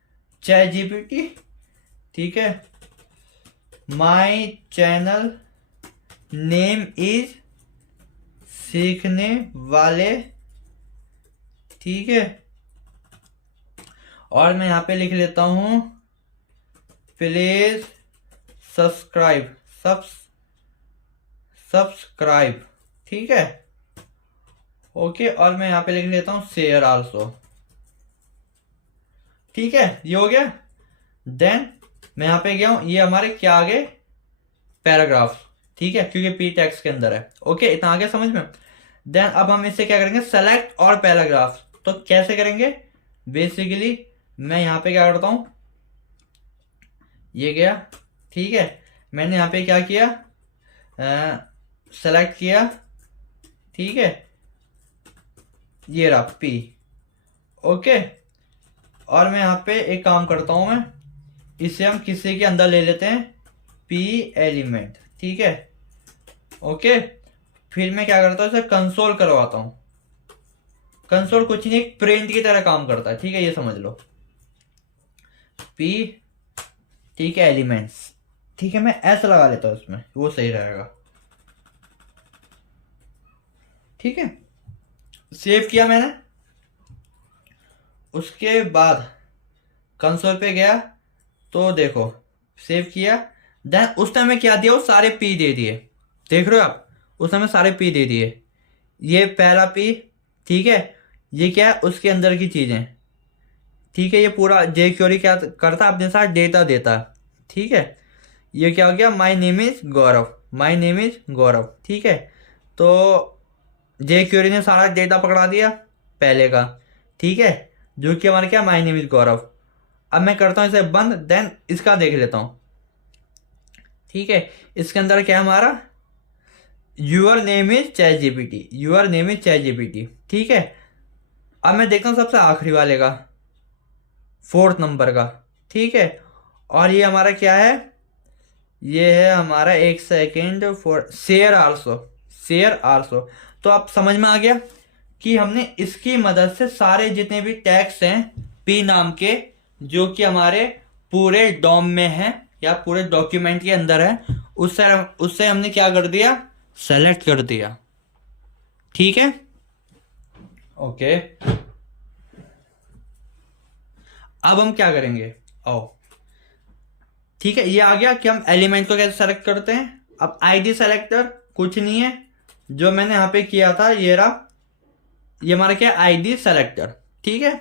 ChatGPT। ठीक है, माई चैनल नेम इज सीखने वाले। ठीक है, और मैं यहां पे लिख लेता हूं प्लीज सब्सक्राइब। सब्सक्राइब। ठीक है, ओके, और मैं यहां पे लिख लेता हूं शेयर आल्सो। ठीक है, ये हो गया। देन मैं यहां पे गया हूं, ये हमारे क्या आगे, पैराग्राफ। ठीक है, क्योंकि पी टेक्स्ट के अंदर है। ओके, इतना आगे समझ में। देन अब हम इससे क्या करेंगे, सेलेक्ट और पैराग्राफ। तो कैसे करेंगे, बेसिकली मैं यहां पे क्या करता हूं, ये गया। ठीक है, मैंने यहां पे क्या किया, सेलेक्ट किया। ठीक है, ये रहा पी। ओके, और मैं यहां पे एक काम करता हूं, मैं इसे हम किसी के अंदर ले लेते हैं, पी एलिमेंट। ठीक है, ओके, फिर मैं क्या करता हूं, इसे कंसोल करवाता हूं। कंसोल कुछ नहीं, एक प्रिंट की तरह काम करता है। ठीक है, ये समझ लो, पी। ठीक है, एलिमेंट्स। ठीक है, मैं ऐसा लगा लेता हूं इसमें, वो सही रहेगा। ठीक है, सेव किया मैंने। उसके बाद कंसोल पे गया तो देखो, सेव किया। देन उस टाइम में क्या दिया, वो सारे पी दे दिए। देख रहे हो आप, उस समय सारे पी दे दिए। ये पहला पी। ठीक है, ये क्या है, उसके अंदर की चीजें। ठीक है, ये पूरा jQuery क्या करता है, अपने साथ डेटा देता है। ठीक है, ये क्या हो गया, my name is Gaurav. My name is Gaurav. ठीक है, तो jQuery ने सारा डेटा पकड़ा दिया पहले का। ठीक है, जो कि हमारा क्या, माई नेम इज गौरव। अब मैं करता हूं इसे बंद, देन इसका देख लेता हूं। ठीक है, इसके अंदर क्या है हमारा, your name is ChatGPT। Your name is ChatGPT। ठीक है, अब मैं देखता हूं सबसे आखिरी वाले का, 4th नंबर का। ठीक है, और ये हमारा क्या है, ये है हमारा, एक second, for share also. Share also. तो आप समझ में आ गया कि हमने इसकी मदद से सारे जितने भी टैग्स हैं पी नाम के, जो कि हमारे पूरे डॉम में है या पूरे डॉक्यूमेंट के अंदर है, उससे हमने क्या कर दिया, सेलेक्ट कर दिया। ठीक है, ओके, अब हम क्या करेंगे, आओ। ठीक है, ये आ गया कि हम एलिमेंट को कैसे सेलेक्ट करते हैं। अब ID सेलेक्टर कुछ नहीं है, जो मैंने यहां पे किया था, ये रहा, ये हमारा क्या, ID सेलेक्टर। ठीक है,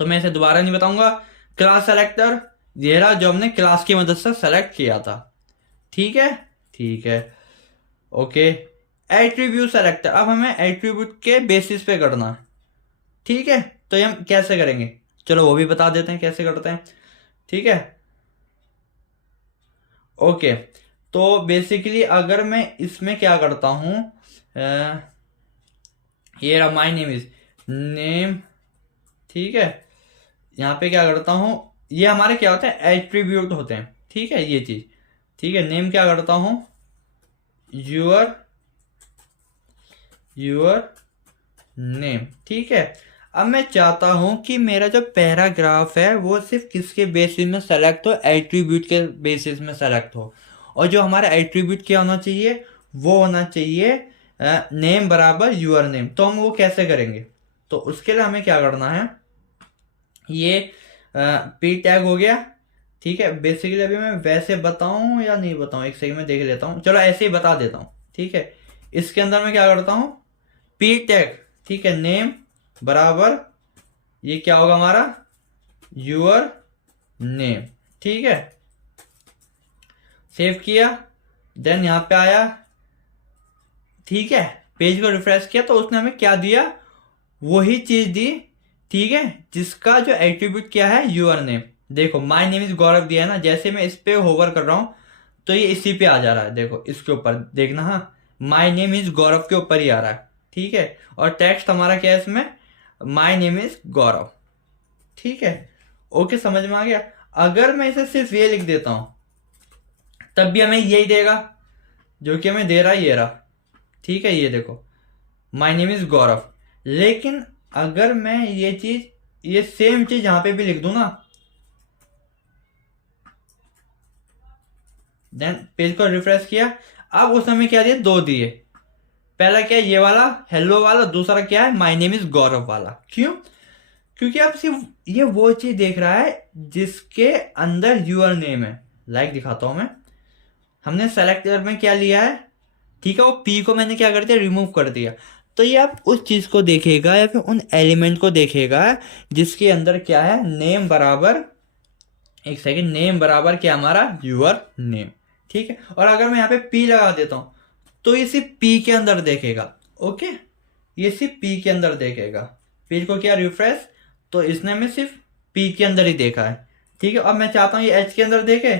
तो मैं इसे दोबारा नहीं बताऊंगा। क्लास सेलेक्टर ये रहा जो हमने क्लास की मदद से सेलेक्ट किया था। ठीक है, ठीक है, ओके। एट्रीब्यूट सेलेक्टर, अब हमें एट्रीब्यूट के बेसिस पे करना है। ठीक है, तो ये हम कैसे करेंगे, चलो वो भी बता देते हैं कैसे करते हैं। ठीक है, ओके। तो बेसिकली अगर मैं इसमें क्या करता हूं, ये रहा माई नेम इज नेम। ठीक है, यहाँ पे क्या करता हूँ, ये हमारे क्या होते हैं, एट्रीब्यूट होते हैं। ठीक है, ये चीज। ठीक है, नेम क्या करता हूँ, यूर यूर नेम। ठीक है, अब मैं चाहता हूं कि मेरा जो पैराग्राफ है वो सिर्फ किसके बेसिस में सेलेक्ट हो, एट्रीब्यूट के बेसिस में सेलेक्ट हो। और जो हमारा एट्रीब्यूट क्या होना चाहिए, वो होना चाहिए नेम बराबर यूर नेम। तो हम वो कैसे करेंगे, तो उसके लिए हमें क्या करना है, ये पी टैग हो गया। ठीक है, बेसिकली अभी मैं वैसे बताऊं या नहीं बताऊं, एक सेकंड में देख लेता हूं, चलो ऐसे ही बता देता हूं। ठीक है, इसके अंदर मैं क्या करता हूं, पी टैग। ठीक है, नेम बराबर ये क्या होगा हमारा, यूर नेम। ठीक है, सेव किया, देन यहां पे आया। ठीक है, पेज को रिफ्रेश किया तो उसने हमें क्या दिया, वही चीज दी। ठीक है, जिसका जो एट्रीब्यूट क्या है, यूर नेम। देखो माय नेम इज गौरव दिया है ना, जैसे मैं इस पे होवर कर रहा हूं तो ये इसी पे आ जा रहा है। देखो इसके ऊपर देखना, हाँ माय नेम इज गौरव के ऊपर ही आ रहा है। ठीक है, और टेक्स्ट हमारा क्या है इसमें, माय नेम इज गौरव। ठीक है, ओके, समझ में आ गया। अगर मैं इसे सिर्फ ये लिख देता हूं तब भी हमें यही देगा जो कि हमें दे रहा है, ये रहा। ठीक है, ये देखो माय नेम इज गौरव। लेकिन अगर मैं ये चीज, ये सेम चीज यहां पे भी लिख दूं ना, देन पेज को रिफ्रेश किया, अब उसने हमें क्या दिया, दो दिए। पहला क्या है, ये वाला हेलो वाला, दूसरा क्या है, माय नेम इज गौरव वाला। क्यों, क्योंकि आप सिर्फ ये वो चीज देख रहा है जिसके अंदर यूर नेम है। लाइक दिखाता हूं मैं, हमने सेलेक्टर में क्या लिया है, ठीक है, वो पी को मैंने क्या कर दिया, रिमूव कर दिया। तो ये आप उस चीज को देखेगा या फिर उन एलिमेंट को देखेगा जिसके अंदर क्या है, नेम बराबर, एक सेकेंड, नेम बराबर क्या हमारा, यूर नेम। ठीक है, और अगर मैं यहाँ पे पी लगा देता हूं तो ये सिर्फ पी के अंदर देखेगा। ओके, ये सिर्फ पी के अंदर देखेगा। पेज को क्या रिफ्रेश, तो इसने हमें सिर्फ पी के अंदर ही देखा है। ठीक है, अब मैं चाहता हूं ये एच के अंदर देखे,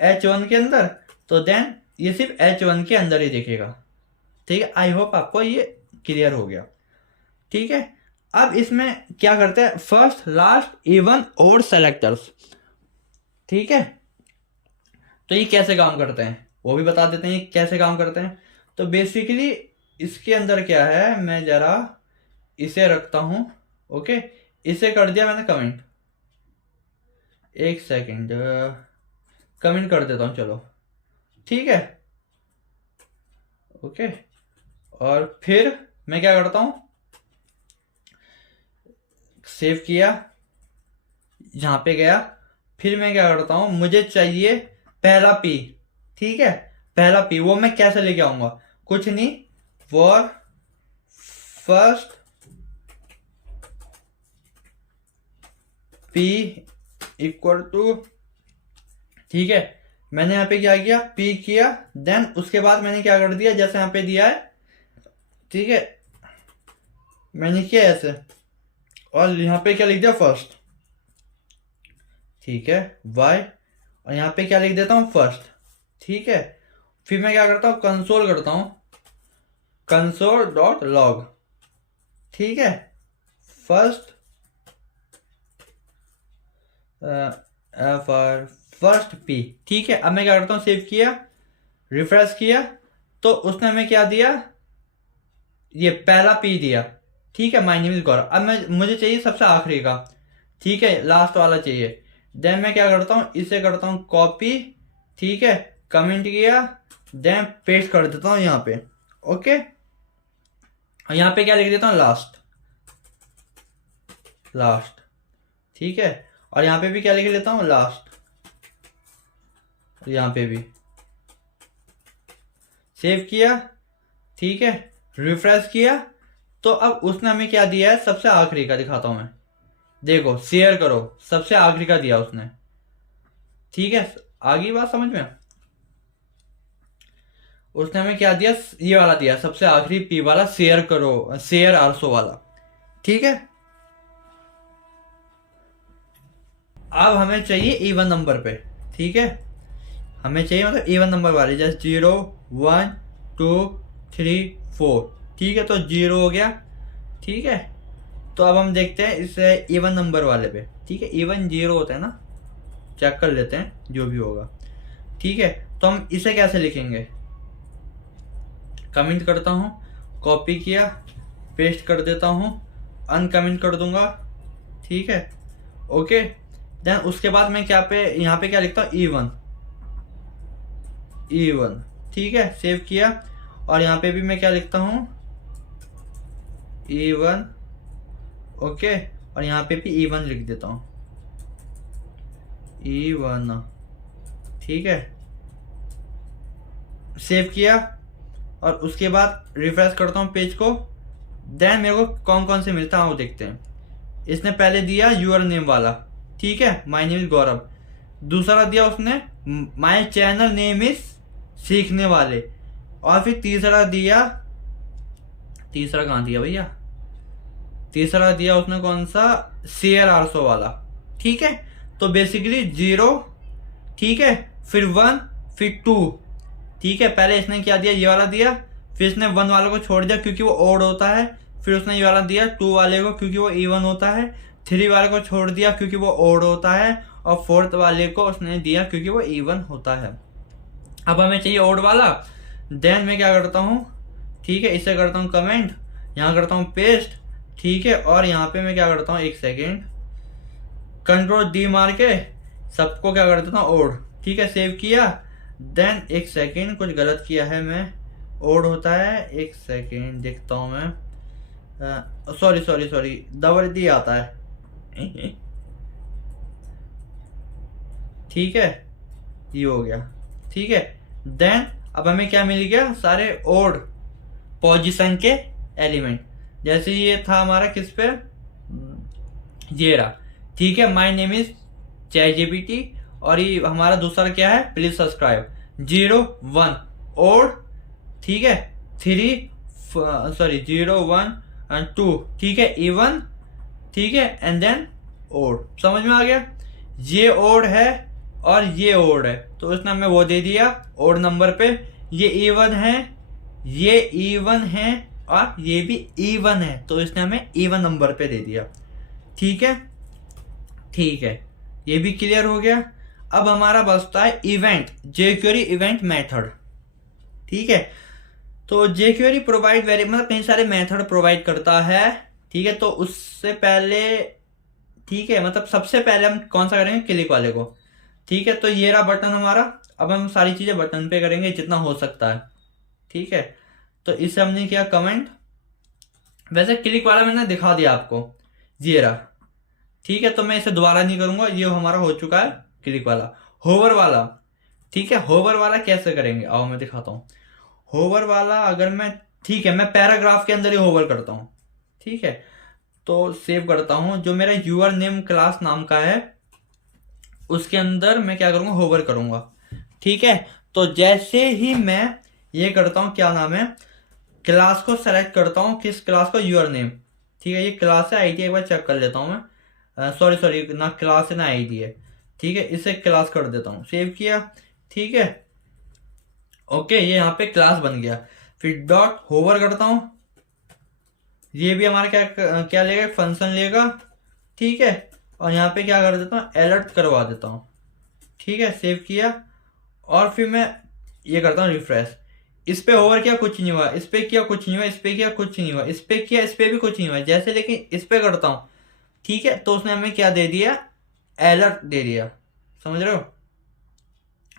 H1 के अंदर, तो देन ये सिर्फ H1 के अंदर ही देखेगा। ठीक है, आई होप आपको ये क्लियर हो गया। ठीक है, अब इसमें क्या करते हैं, फर्स्ट लास्ट इवन और सेलेक्टर्स। ठीक है, तो ये कैसे काम करते हैं वो भी बता देते हैं, ये कैसे काम करते हैं। तो बेसिकली इसके अंदर क्या है, मैं जरा इसे रखता हूं। ओके, इसे कर दिया मैंने कमेंट, एक सेकेंड, कमेंट कर देता हूं, चलो। ठीक है, ओके, और फिर मैं क्या करता हूं, सेव किया, यहां पे गया, फिर मैं क्या करता हूं, मुझे चाहिए पहला पी। ठीक है, पहला पी वो मैं कैसे लेके आऊंगा, कुछ नहीं, for first P equal to, ठीक है, मैंने यहां पे क्या किया, पी किया, देन उसके बाद मैंने क्या कर दिया, जैसे यहां पे दिया है। ठीक है, मैंने किया ऐसे, और यहां पे क्या लिख दिया, फर्स्ट। ठीक है, वाई, और यहां पे क्या लिख देता हूं, फर्स्ट। ठीक है, फिर मैं क्या करता हूं, कंसोल करता हूं, कंसोल डॉट लॉग। ठीक है, फर्स्ट फर्स्ट पी। ठीक है, अब मैं क्या करता हूं, सेव किया, रिफ्रेश किया, तो उसने हमें क्या दिया, ये पहला पी दिया। ठीक है, माय नेम इज गौरव। अब मैं, मुझे चाहिए सबसे आखिरी का। ठीक है, लास्ट वाला चाहिए। देन मैं क्या करता हूं, इसे करता हूं कॉपी। ठीक है, कमेंट किया, देन पेस्ट कर देता हूं यहां पे। ओके, और यहां पे क्या लिख देता हूं, लास्ट, लास्ट। ठीक है, और यहां पे भी क्या लिख देता हूं, लास्ट, यहां पे भी सेव किया। ठीक है, रिफ्रेश किया, तो अब उसने हमें क्या दिया है, सबसे आखिरी का दिखाता हूं मैं। देखो शेयर करो, सबसे आखिरी का दिया उसने, ठीक है, आगे बात समझ में। उसने हमें क्या दिया, ये वाला दिया सबसे आखिरी पी वाला, शेयर करो, शेयर आल्सो वाला, ठीक है। अब हमें चाहिए इवन नंबर पे, ठीक है, हमें चाहिए मतलब इवन नंबर वाले, जैसे 0 1 2 3 4, ठीक है, तो 0 हो गया, ठीक है। तो अब हम देखते हैं इस इवन नंबर वाले पे, ठीक है, इवन 0 होता है ना, चेक कर लेते हैं जो भी होगा, ठीक है। तो हम इसे कैसे लिखेंगे, कमेंट करता हूँ, कॉपी किया, पेस्ट कर देता हूँ, अनकमेंट कर दूंगा, ठीक है, ओके। देन उसके बाद मैं क्या पे यहाँ पे क्या लिखता हूँ, इवन, इवन, ठीक है, सेव किया। और यहाँ पे भी मैं क्या लिखता हूँ, इवन, ओके। और यहाँ पे भी इवन लिख देता हूँ, इवन, ठीक है, सेव किया। और उसके बाद रिफ्रेश करता हूँ पेज को। देन मेरे को कौन कौन से मिलता है वो देखते हैं। इसने पहले दिया यूर नेम वाला, ठीक है, माय नेम इज गौरव। दूसरा दिया उसने माय चैनल नेम इज सीखने वाले। और फिर तीसरा दिया, तीसरा कहाँ दिया भैया, तीसरा दिया उसने कौन सा, शेयर आल्सो वाला, ठीक है। तो बेसिकली 0, ठीक है, फिर 1, फिर 2, ठीक है। पहले इसने क्या दिया, ये वाला दिया, फिर इसने 1 वाले को छोड़ दिया क्योंकि वो ओड होता है, फिर उसने ये वाला दिया 2 वाले को क्योंकि वो इवन होता है, 3 वाले को छोड़ दिया क्योंकि वो ओड होता है, और 4th वाले को उसने दिया क्योंकि वो इवन होता है। अब हमें चाहिए ओड वाला। देन मैं क्या करता हूँ, ठीक है, इसे करता हूँ कमेंट, यहाँ करता हूँ पेस्ट, ठीक है। और यहाँ पे मैं क्या करता हूँ, एक सेकेंड, कंट्रोल डी मार के सबको क्या कर देता हूँ, ओड, ठीक है, सेव किया। देन एक सेकेंड, कुछ गलत किया है मैं, ओड होता है, एक सेकेंड देखता हूँ मैं, sorry sorry sorry, double D आता है ठीक है, ये हो गया, ठीक है। देन अब हमें क्या मिल गया, सारे ओड पोजीशन के एलिमेंट। जैसे ये था हमारा किस पे, ये रहा, ठीक है, माय नेम इज ChatGPT। और ये हमारा दूसरा क्या है, प्लीज सब्सक्राइब, 0 1 ओड, ठीक है, 3 सॉरी 0 1 एंड 2, ठीक है, इवन, ठीक है, एंड देन ओड। समझ में आ गया, ये ओड है और ये ओड है, तो इसने हमें वो दे दिया ओड नंबर पे। ये इवन है, ये इवन है, और ये भी इवन है, तो इसने हमें इवन नंबर पे दे दिया, ठीक है, ठीक है, ये भी क्लियर हो गया। अब हमारा बचता है इवेंट, jQuery इवेंट मेथड, ठीक है। तो jQuery प्रोवाइड वेरी मतलब कई सारे मेथड प्रोवाइड करता है, ठीक है। तो उससे पहले, ठीक है, मतलब सबसे पहले हम कौन सा करेंगे, क्लिक वाले को, ठीक है। तो ये रहा बटन हमारा, अब हम सारी चीजें बटन पे करेंगे जितना हो सकता है, ठीक है। तो इसे हमने किया कमेंट, वैसे क्लिक वाला मैंने दिखा दिया आपको, ये रहा, ठीक है। तो मैं इसे दोबारा नहीं करूंगा, ये हमारा हो चुका है क्लिक वाला। होवर वाला, ठीक है, होवर वाला कैसे करेंगे, आओ मैं दिखाता हूँ। होवर वाला अगर मैं, ठीक है, मैं पैराग्राफ के अंदर ही होवर करता हूँ, ठीक है। तो सेव करता हूँ, जो मेरा यूर नेम क्लास नाम का है उसके अंदर मैं क्या करूंगा, होवर करूंगा, ठीक है। तो जैसे ही मैं ये करता हूँ, क्या नाम है, क्लास को सेलेक्ट करता हूँ, किस क्लास को, यूर नेम, ठीक है। ये क्लास है, आईडी एक बार चेक कर लेता हूँ मैं, सॉरी सॉरी, ना क्लास है ना आईडी है, ठीक है। इसे क्लास कर देता हूँ, सेव किया, ठीक है, ओके, ये यहाँ पे क्लास बन गया। फिर डॉट होवर करता हूँ, ये भी हमारा क्या क्या लेगा, फंक्शन लेगा, ठीक है। और यहाँ पे क्या कर देता हूँ, अलर्ट करवा देता हूँ, ठीक है, सेव किया। और फिर मैं ये करता हूँ रिफ्रेश, इस पे होवर किया कुछ नहीं हुआ, इस पे किया कुछ नहीं हुआ, इस पे किया कुछ नहीं हुआ, इस पे किया, इस पे भी कुछ नहीं हुआ, जैसे लेकिन इस पे करता हूँ, ठीक है, तो उसने हमें क्या दे दिया, अलर्ट दे दिया, समझ रहे हो,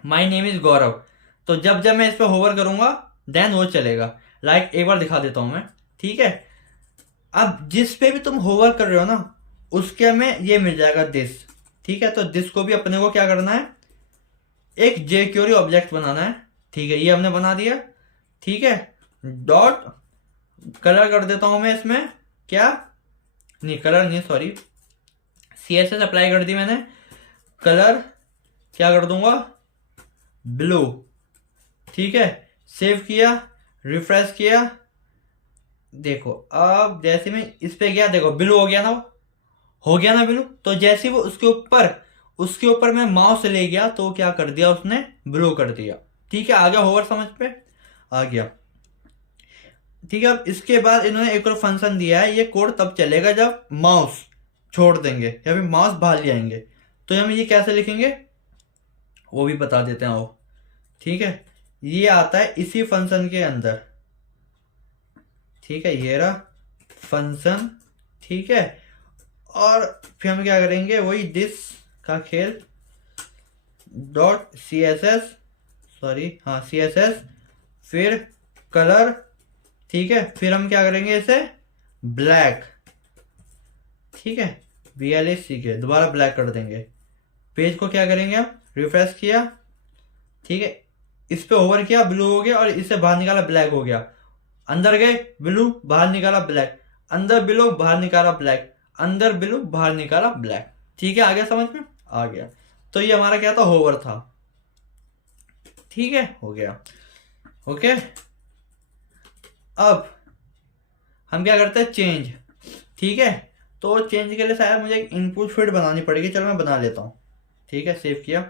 माई नेम इज गौरव। तो जब जब मैं इस पे होवर करूंगा देन वो चलेगा, लाइक एक बार दिखा देता हूं मैं, ठीक है। अब जिस पे भी तुम होवर कर रहे हो ना, उसके में ये मिल जाएगा दिस, ठीक है। तो दिस को भी अपने को क्या करना है, एक jQuery ऑब्जेक्ट बनाना है, ठीक है, ये हमने बना दिया, ठीक है। डॉट कलर कर देता हूं मैं इसमें, क्या नहीं, कलर नहीं, सॉरी, CSS अप्लाई कर दी मैंने, कलर क्या कर दूंगा, ब्लू। ठीक है, सेव किया, रिफ्रेश किया, देखो अब जैसे मैं इस पे गया, देखो ब्लू हो गया ना, वो हो गया ना ब्लू। तो जैसे वो उसके ऊपर मैं माउस ले गया तो क्या कर दिया उसने, ब्लू कर दिया। ठीक है, आ गया होवर समझ पे, आ गया। ठीक है, अब इसके बाद इन्होंने एक और फंक्शन दिया है, ये कोड तब चलेगा जब माउस छोड़ देंगे या फिर माउस बाहर ले आएंगे। तो हम ये कैसे लिखेंगे वो भी बता देते हैं वो। ठीक है, ये आता है इसी फंक्शन के अंदर। ठीक है, ये रहा फंक्शन। ठीक है, और फिर हम क्या करेंगे, वही दिस का खेल डॉट CSS, सॉरी हाँ CSS, फिर कलर। ठीक है, फिर हम क्या करेंगे इसे ब्लैक। ठीक है, BLACK दोबारा ब्लैक कर देंगे। पेज को क्या करेंगे हम, रिफ्रेश किया। ठीक है, इस पे ओवर किया, ब्लू हो गया, और इससे बाहर निकाला, ब्लैक हो गया। अंदर गए, ब्लू, बाहर निकाला ब्लैक, अंदर ब्लू, बाहर निकाला ब्लैक, अंदर ब्लू, बाहर निकाला ब्लैक। ठीक है, आ गया समझ में, आ गया। तो ये हमारा क्या था, होवर था। ठीक है, हो गया। ओके, अब हम क्या करते हैं, चेंज। ठीक है, तो चेंज के लिए शायद मुझे एक इनपुट फील्ड बनानी पड़ेगी, चलो मैं बना लेता हूँ। ठीक है, सेव किया,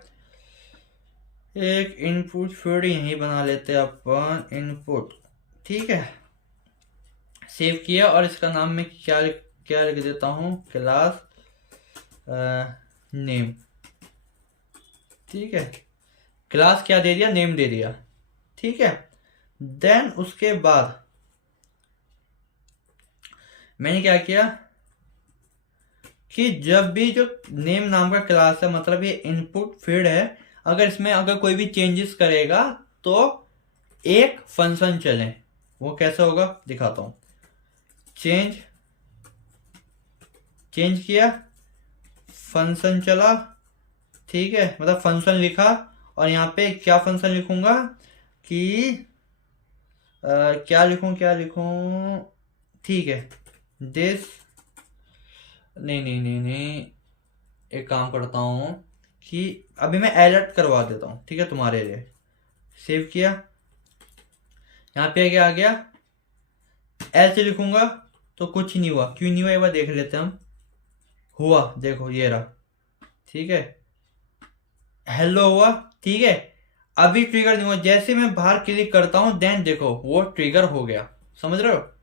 एक इनपुट फील्ड यहीं बना लेते हैं अपन, इनपुट। ठीक है, सेव किया, और इसका नाम मैं क्या क्या लिख देता हूँ, क्लास नेम। ठीक है, क्लास क्या दे दिया, नेम दे दिया। ठीक है, देन उसके बाद मैंने क्या किया कि जब भी जो नेम नाम का क्लास है, मतलब ये इनपुट फील्ड है, अगर इसमें अगर कोई भी चेंजेस करेगा तो एक फंक्शन चले। वो कैसे होगा दिखाता हूं। चेंज किया, फंक्शन चला। ठीक है, मतलब फंक्शन लिखा, और यहाँ पे क्या फंक्शन लिखूंगा कि क्या लिखूं। ठीक है, दिस, नहीं, एक काम करता हूं कि अभी मैं अलर्ट करवा देता हूं। ठीक है, तुम्हारे लिए। सेव किया, यहाँ पे क्या आ गया, ऐसे लिखूंगा तो कुछ नहीं हुआ, क्यों नहीं हुआ एक बार देख लेते हैं हम। हुआ, देखो ये रहा। ठीक है, हेलो हुआ। ठीक है, अभी ट्रिगर नहीं हुआ, जैसे मैं बाहर क्लिक करता हूं देन देखो वो ट्रिगर हो गया, समझ रहे हो।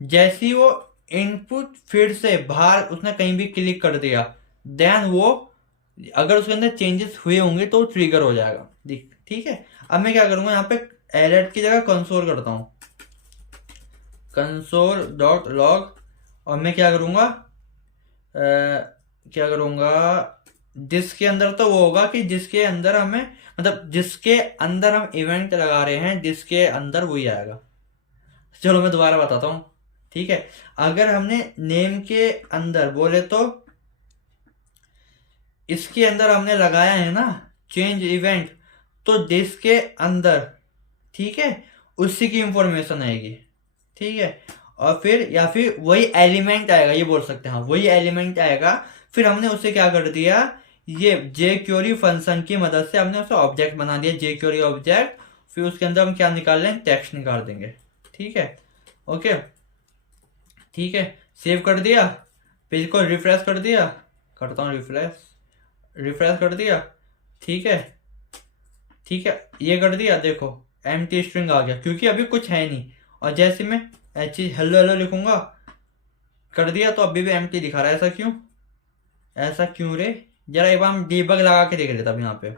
जैसे ही वो इनपुट फील्ड से बाहर उसने कहीं भी क्लिक कर दिया, देन वो अगर उसके अंदर चेंजेस हुए होंगे तो ट्रिगर हो जाएगा। ठीक है, अब मैं क्या करूंगा, यहाँ पे अलर्ट की जगह कंसोल करता हूं, console.log, और मैं क्या करूंगा, जिसके अंदर तो वो होगा कि जिसके अंदर हमें, मतलब जिसके अंदर हम इवेंट लगा रहे हैं, जिसके अंदर वही आएगा। चलो मैं दोबारा बताता हूँ। ठीक है, अगर हमने नेम के अंदर बोले तो इसके अंदर हमने लगाया है ना चेंज इवेंट, तो दिस के अंदर, ठीक है, उसी की इंफॉर्मेशन आएगी। ठीक है, और फिर या फिर वही एलिमेंट आएगा, ये बोल सकते हैं, वही एलिमेंट आएगा। फिर हमने उसे क्या कर दिया, ये jQuery फंक्शन की मदद से हमने उसे ऑब्जेक्ट बना दिया, jQuery ऑब्जेक्ट। फिर उसके अंदर हम क्या निकाल लें, टेक्स्ट निकाल देंगे। ठीक है, ओके। ठीक है, सेव कर दिया, पेज को रिफ्रेश कर दिया, करता हूँ रिफ्रेश कर दिया। ठीक है, ये कर दिया, देखो एम्प्टी स्ट्रिंग आ गया, क्योंकि अभी कुछ है नहीं। और जैसे मैं हेलो लिखूंगा, कर दिया, तो अभी भी एम्प्टी दिखा रहा है। ऐसा क्यों रे, जरा एक बार हम डीबग लगा के देख लेते अब यहाँ पे।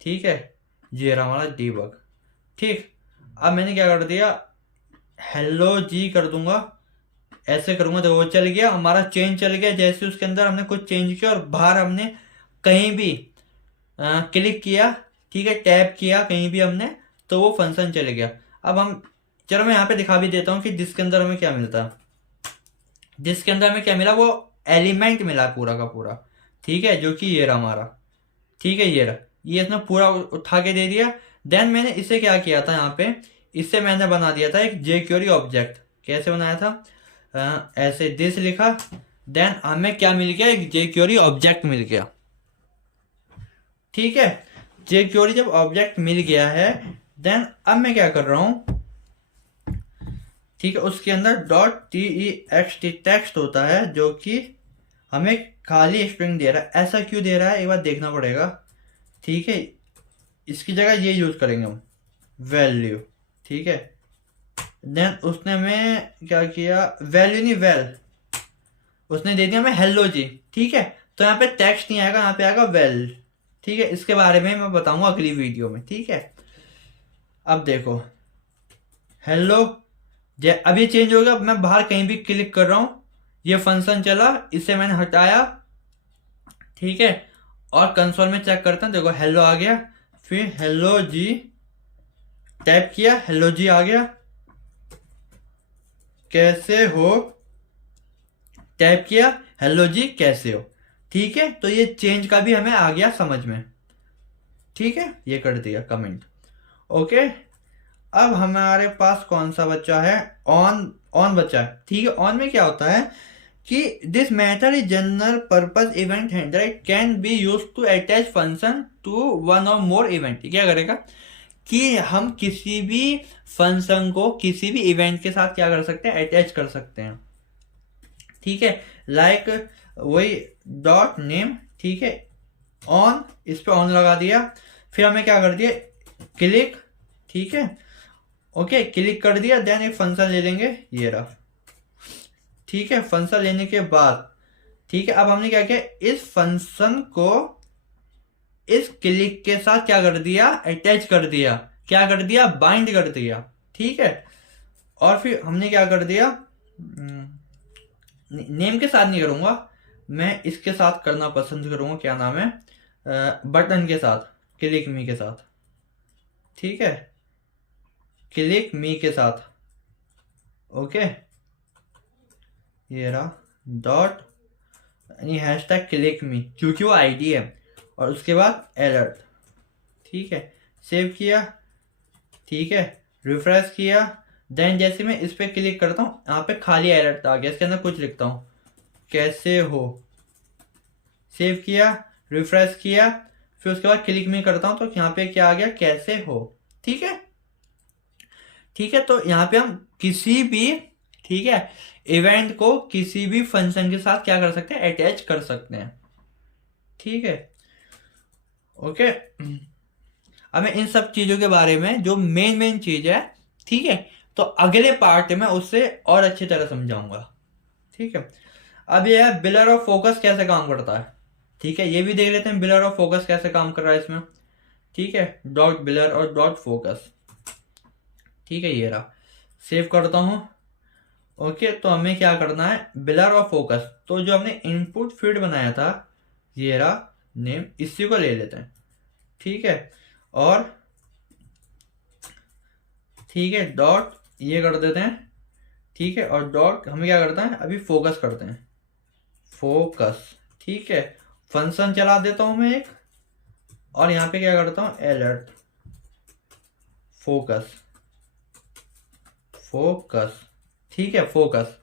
ठीक है, ये रहा हमारा डीबग। ठीक, अब मैंने क्या कर दिया, हेलो जी कर दूंगा, ऐसे करूंगा तो वो चल गया, हमारा चेंज चल गया। जैसे उसके अंदर हमने कुछ चेंज किया और बाहर हमने कहीं भी क्लिक किया, ठीक है, टैप किया कहीं भी हमने, तो वो फंक्शन चले गया। अब हम, चलो मैं यहाँ पे दिखा भी देता हूँ कि जिसके अंदर हमें क्या मिलता है। जिसके अंदर हमें क्या मिला, वो एलिमेंट मिला पूरा का पूरा। ठीक है, जो कि ये रहा हमारा। ठीक है, ये रहा, ये इसने पूरा उठा के दे दिया। देन मैंने इसे क्या किया था, यहाँ पे इससे मैंने बना दिया था एक jQuery ऑब्जेक्ट। कैसे बनाया था, ऐसे दिस लिखा, देन हमें क्या मिल गया, एक jQuery ऑब्जेक्ट मिल गया। ठीक है, jQuery जब ऑब्जेक्ट मिल गया है, देन अब मैं क्या कर रहा हूं, ठीक है, उसके अंदर .text टेक्स्ट होता है जो कि हमें खाली स्ट्रिंग दे रहा है। ऐसा क्यों दे रहा है एक बार देखना पड़ेगा। ठीक है, इसकी जगह ये यूज करेंगे हम, वैल्यू। ठीक है, देन उसने हमें क्या किया, वैल्यू नहीं वेल, उसने दे दिया हमें हेलो जी। ठीक है, तो यहाँ पे टेक्स्ट नहीं आएगा, यहाँ पे आएगा वेल। ठीक है, इसके बारे में मैं बताऊंगा अगली वीडियो में। ठीक है, अब देखो हेलो, अब ये चेंज हो गया। मैं बाहर कहीं भी क्लिक कर रहा हूं, ये फंक्शन चला, इसे मैंने हटाया। ठीक है, और कंसोल में चेक करता हूं, देखो हेलो आ गया, फिर हेलो जी टाइप किया, हेलो जी आ गया, कैसे हो टाइप किया, हेलो जी कैसे हो। ठीक है, तो ये चेंज का भी हमें आ गया समझ में। ठीक है, ये कर दिया कमेंट। ओके, अब हमारे पास कौन सा बच्चा है, ऑन। ऑन बच्चा है। ठीक है, ऑन में क्या होता है कि this method is general purpose event handler, it can be use to attach function to one or more event. क्या करेगा कि हम किसी भी फंक्शन को किसी भी इवेंट के साथ क्या कर सकते हैं, अटैच कर सकते हैं। ठीक है, लाइक वही डॉट नेम। ठीक है, ऑन, इस पे ऑन लगा दिया, फिर हमें क्या कर दिया, क्लिक। ठीक है, ओके, क्लिक कर दिया, देन एक फंक्शन ले लेंगे, ये रहा। ठीक है, फंक्शन लेने के बाद, ठीक है, अब हमने क्या किया, इस फंक्शन को इस क्लिक के साथ क्या कर दिया, अटैच कर दिया। क्या कर दिया, बाइंड कर दिया। ठीक है, और फिर हमने क्या कर दिया, नेम के साथ नहीं करूंगा मैं, इसके साथ करना पसंद करूंगा, क्या नाम है, बटन के साथ, क्लिक मी के साथ। ठीक है, क्लिक मी के साथ। ओके, ये रहा डॉट, यानी हैशटैग क्लिक मी, क्योंकि वो आईडी है, और उसके बाद अलर्ट। ठीक है, सेव किया। ठीक है, रिफ्रेश किया, देन जैसे मैं इस पे क्लिक करता हूँ, यहाँ पे खाली अलर्ट आ गया, इसके अंदर कुछ लिखता हूँ, कैसे हो। सेव किया, रिफ्रेश किया, फिर उसके बाद क्लिक में करता हूँ, तो यहाँ पे क्या आ गया, कैसे हो। ठीक है, ठीक है, तो यहाँ पे हम किसी भी, ठीक है, इवेंट को किसी भी फंक्शन के साथ क्या कर सकते हैं, अटैच कर सकते हैं। ठीक है, ओके, अब मैं इन सब चीजों के बारे में जो मेन चीज है, ठीक है, तो अगले पार्ट में उससे और अच्छी तरह समझाऊंगा। ठीक है, अब ये है बिलर ऑफ फोकस कैसे काम करता है। ठीक है, ये भी देख लेते हैं बिलर ऑफ फोकस कैसे काम कर रहा है इसमें। ठीक है, डॉट बिलर और डॉट फोकस। ठीक है, ये रहा, सेव करता हूं। ओके, तो हमें क्या करना है, बिलर ऑफ फोकस, तो जो हमने इनपुट फील्ड बनाया था, ये रहा नेम, इसी को ले लेते हैं। ठीक है, और ठीक है, डॉट ये कर देते हैं। ठीक है, और डॉट हमें क्या करता है, अभी फोकस करते हैं, फोकस। ठीक है, फंक्शन चला देता हूं मैं एक, और यहां पे क्या करता हूं, अलर्ट फोकस, फोकस। ठीक है, फोकस।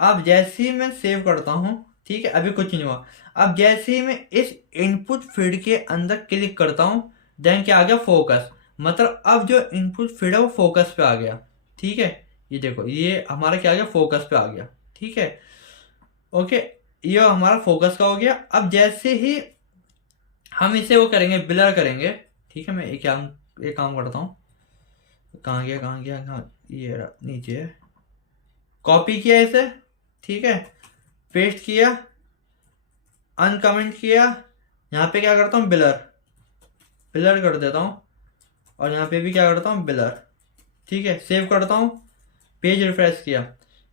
अब जैसे ही मैं सेव करता हूं, ठीक है, अभी कुछ नहीं हुआ, अब जैसे ही मैं इस इनपुट फील्ड के अंदर क्लिक करता हूं, देन क्या आ गया, फोकस। मतलब अब जो इनपुट फील्ड है वो फोकस पे आ गया। ठीक है, ये देखो, ये हमारा क्या आ गया, फोकस पे आ गया। ठीक है, ओके, ये हमारा फोकस का हो गया। अब जैसे ही हम इसे वो करेंगे, ब्लर करेंगे। ठीक है, मैं एक काम करता हूँ, कहाँ गया, कहाँ, ये रहा, नीचे है, कॉपी किया इसे। ठीक है, पेस्ट किया, अनकमेंट किया, यहाँ पे क्या करता हूँ, ब्लर कर देता हूँ, और यहाँ पे भी क्या करता हूँ, ब्लर। ठीक है, सेव करता हूँ, पेज रिफ्रेश किया,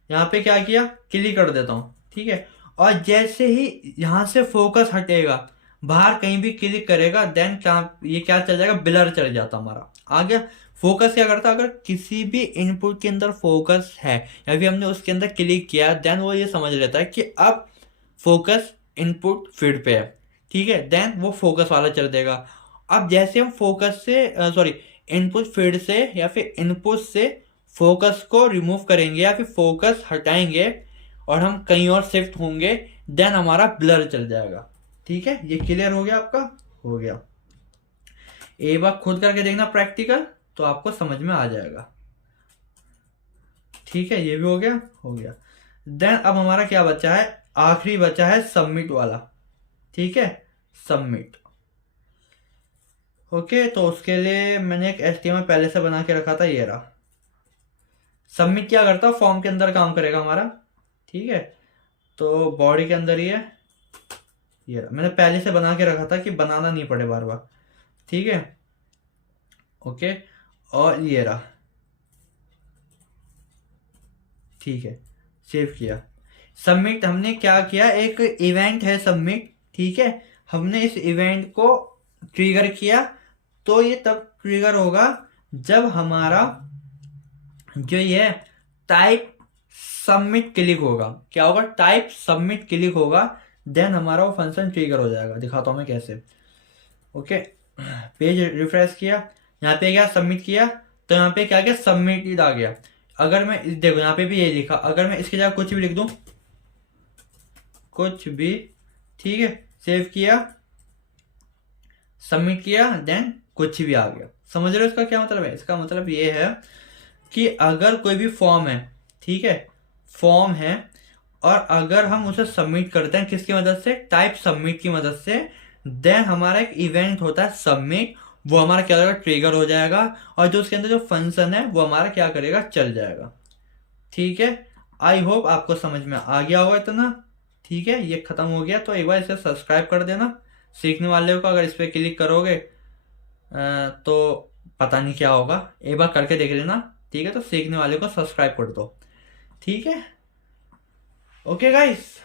यहाँ पे क्या किया, क्लिक कर देता हूँ। ठीक है, और जैसे ही यहाँ से फोकस हटेगा, बाहर कहीं भी क्लिक करेगा, देन क्या, ये क्या चल जाएगा, ब्लर चल जाता हमारा। आ गया, फोकस क्या करता है, अगर किसी भी इनपुट के अंदर फोकस है या फिर हमने उसके अंदर क्लिक किया, देन वो ये समझ लेता है कि अब फोकस इनपुट फील्ड पे है। ठीक है, देन वो फोकस वाला चल देगा। अब जैसे हम फोकस से सॉरी इनपुट फील्ड से या फिर इनपुट से फोकस को रिमूव करेंगे या फिर फोकस हटाएंगे, और हम कहीं और शिफ्ट होंगे, देन हमारा ब्लर चल जाएगा। ठीक है, ये क्लियर हो गया आपका? हो गया। एक बार खुद करके देखना प्रैक्टिकल, तो आपको समझ में आ जाएगा। ठीक है, ये भी हो गया। हो गया। देन अब हमारा क्या बचा है, आखिरी बचा है सबमिट वाला। ठीक है, सबमिट। ओके, तो उसके लिए मैंने एक एचटीएमएल पहले से बना के रखा था, ये रहा। सबमिट क्या करता है, फॉर्म के अंदर काम करेगा हमारा। ठीक है, तो बॉडी के अंदर ही है, ये रहा। मैंने पहले से बना के रखा था कि बनाना नहीं पड़े बार बार। ठीक है, ओके, और ये रहा। ठीक है, सेव किया। सबमिट हमने क्या किया, एक इवेंट है सबमिट। ठीक है, हमने इस इवेंट को ट्रिगर किया, तो ये तब ट्रिगर होगा जब हमारा जो ये टाइप सबमिट क्लिक होगा। क्या होगा, टाइप सबमिट क्लिक होगा, देन हमारा वो फंक्शन ट्रिगर हो जाएगा। दिखाता हूं मैं कैसे। ओके, पेज रिफ्रेश किया, यहाँ पे क्या सबमिट किया, तो यहाँ पे क्या गया, सबमिटेड आ गया। अगर मैं देखो यहाँ पे भी ये लिखा, अगर मैं इसकी जगह कुछ भी लिख दूं, कुछ भी, ठीक है, सेव किया, सबमिट किया, देन कुछ भी आ गया। समझ रहे हो इसका क्या मतलब है? इसका मतलब ये है कि अगर कोई भी फॉर्म है, ठीक है, फॉर्म है, और अगर हम उसे सबमिट करते हैं किसकी मदद से, टाइप सबमिट की मदद से, देन हमारा एक इवेंट होता है सबमिट, वो हमारा क्या होगा, ट्रिगर हो जाएगा, और जो उसके अंदर जो फंक्शन है वो हमारा क्या करेगा, चल जाएगा। ठीक है, आई होप आपको समझ में आ गया होगा इतना। ठीक है, ये खत्म हो गया, तो एक बार इसे सब्सक्राइब कर देना। सीखने वाले को अगर इस पर क्लिक करोगे तो पता नहीं क्या होगा, एक बार करके देख लेना। ठीक है, तो सीखने वाले को सब्सक्राइब कर दो। ठीक है, ओके गाइस।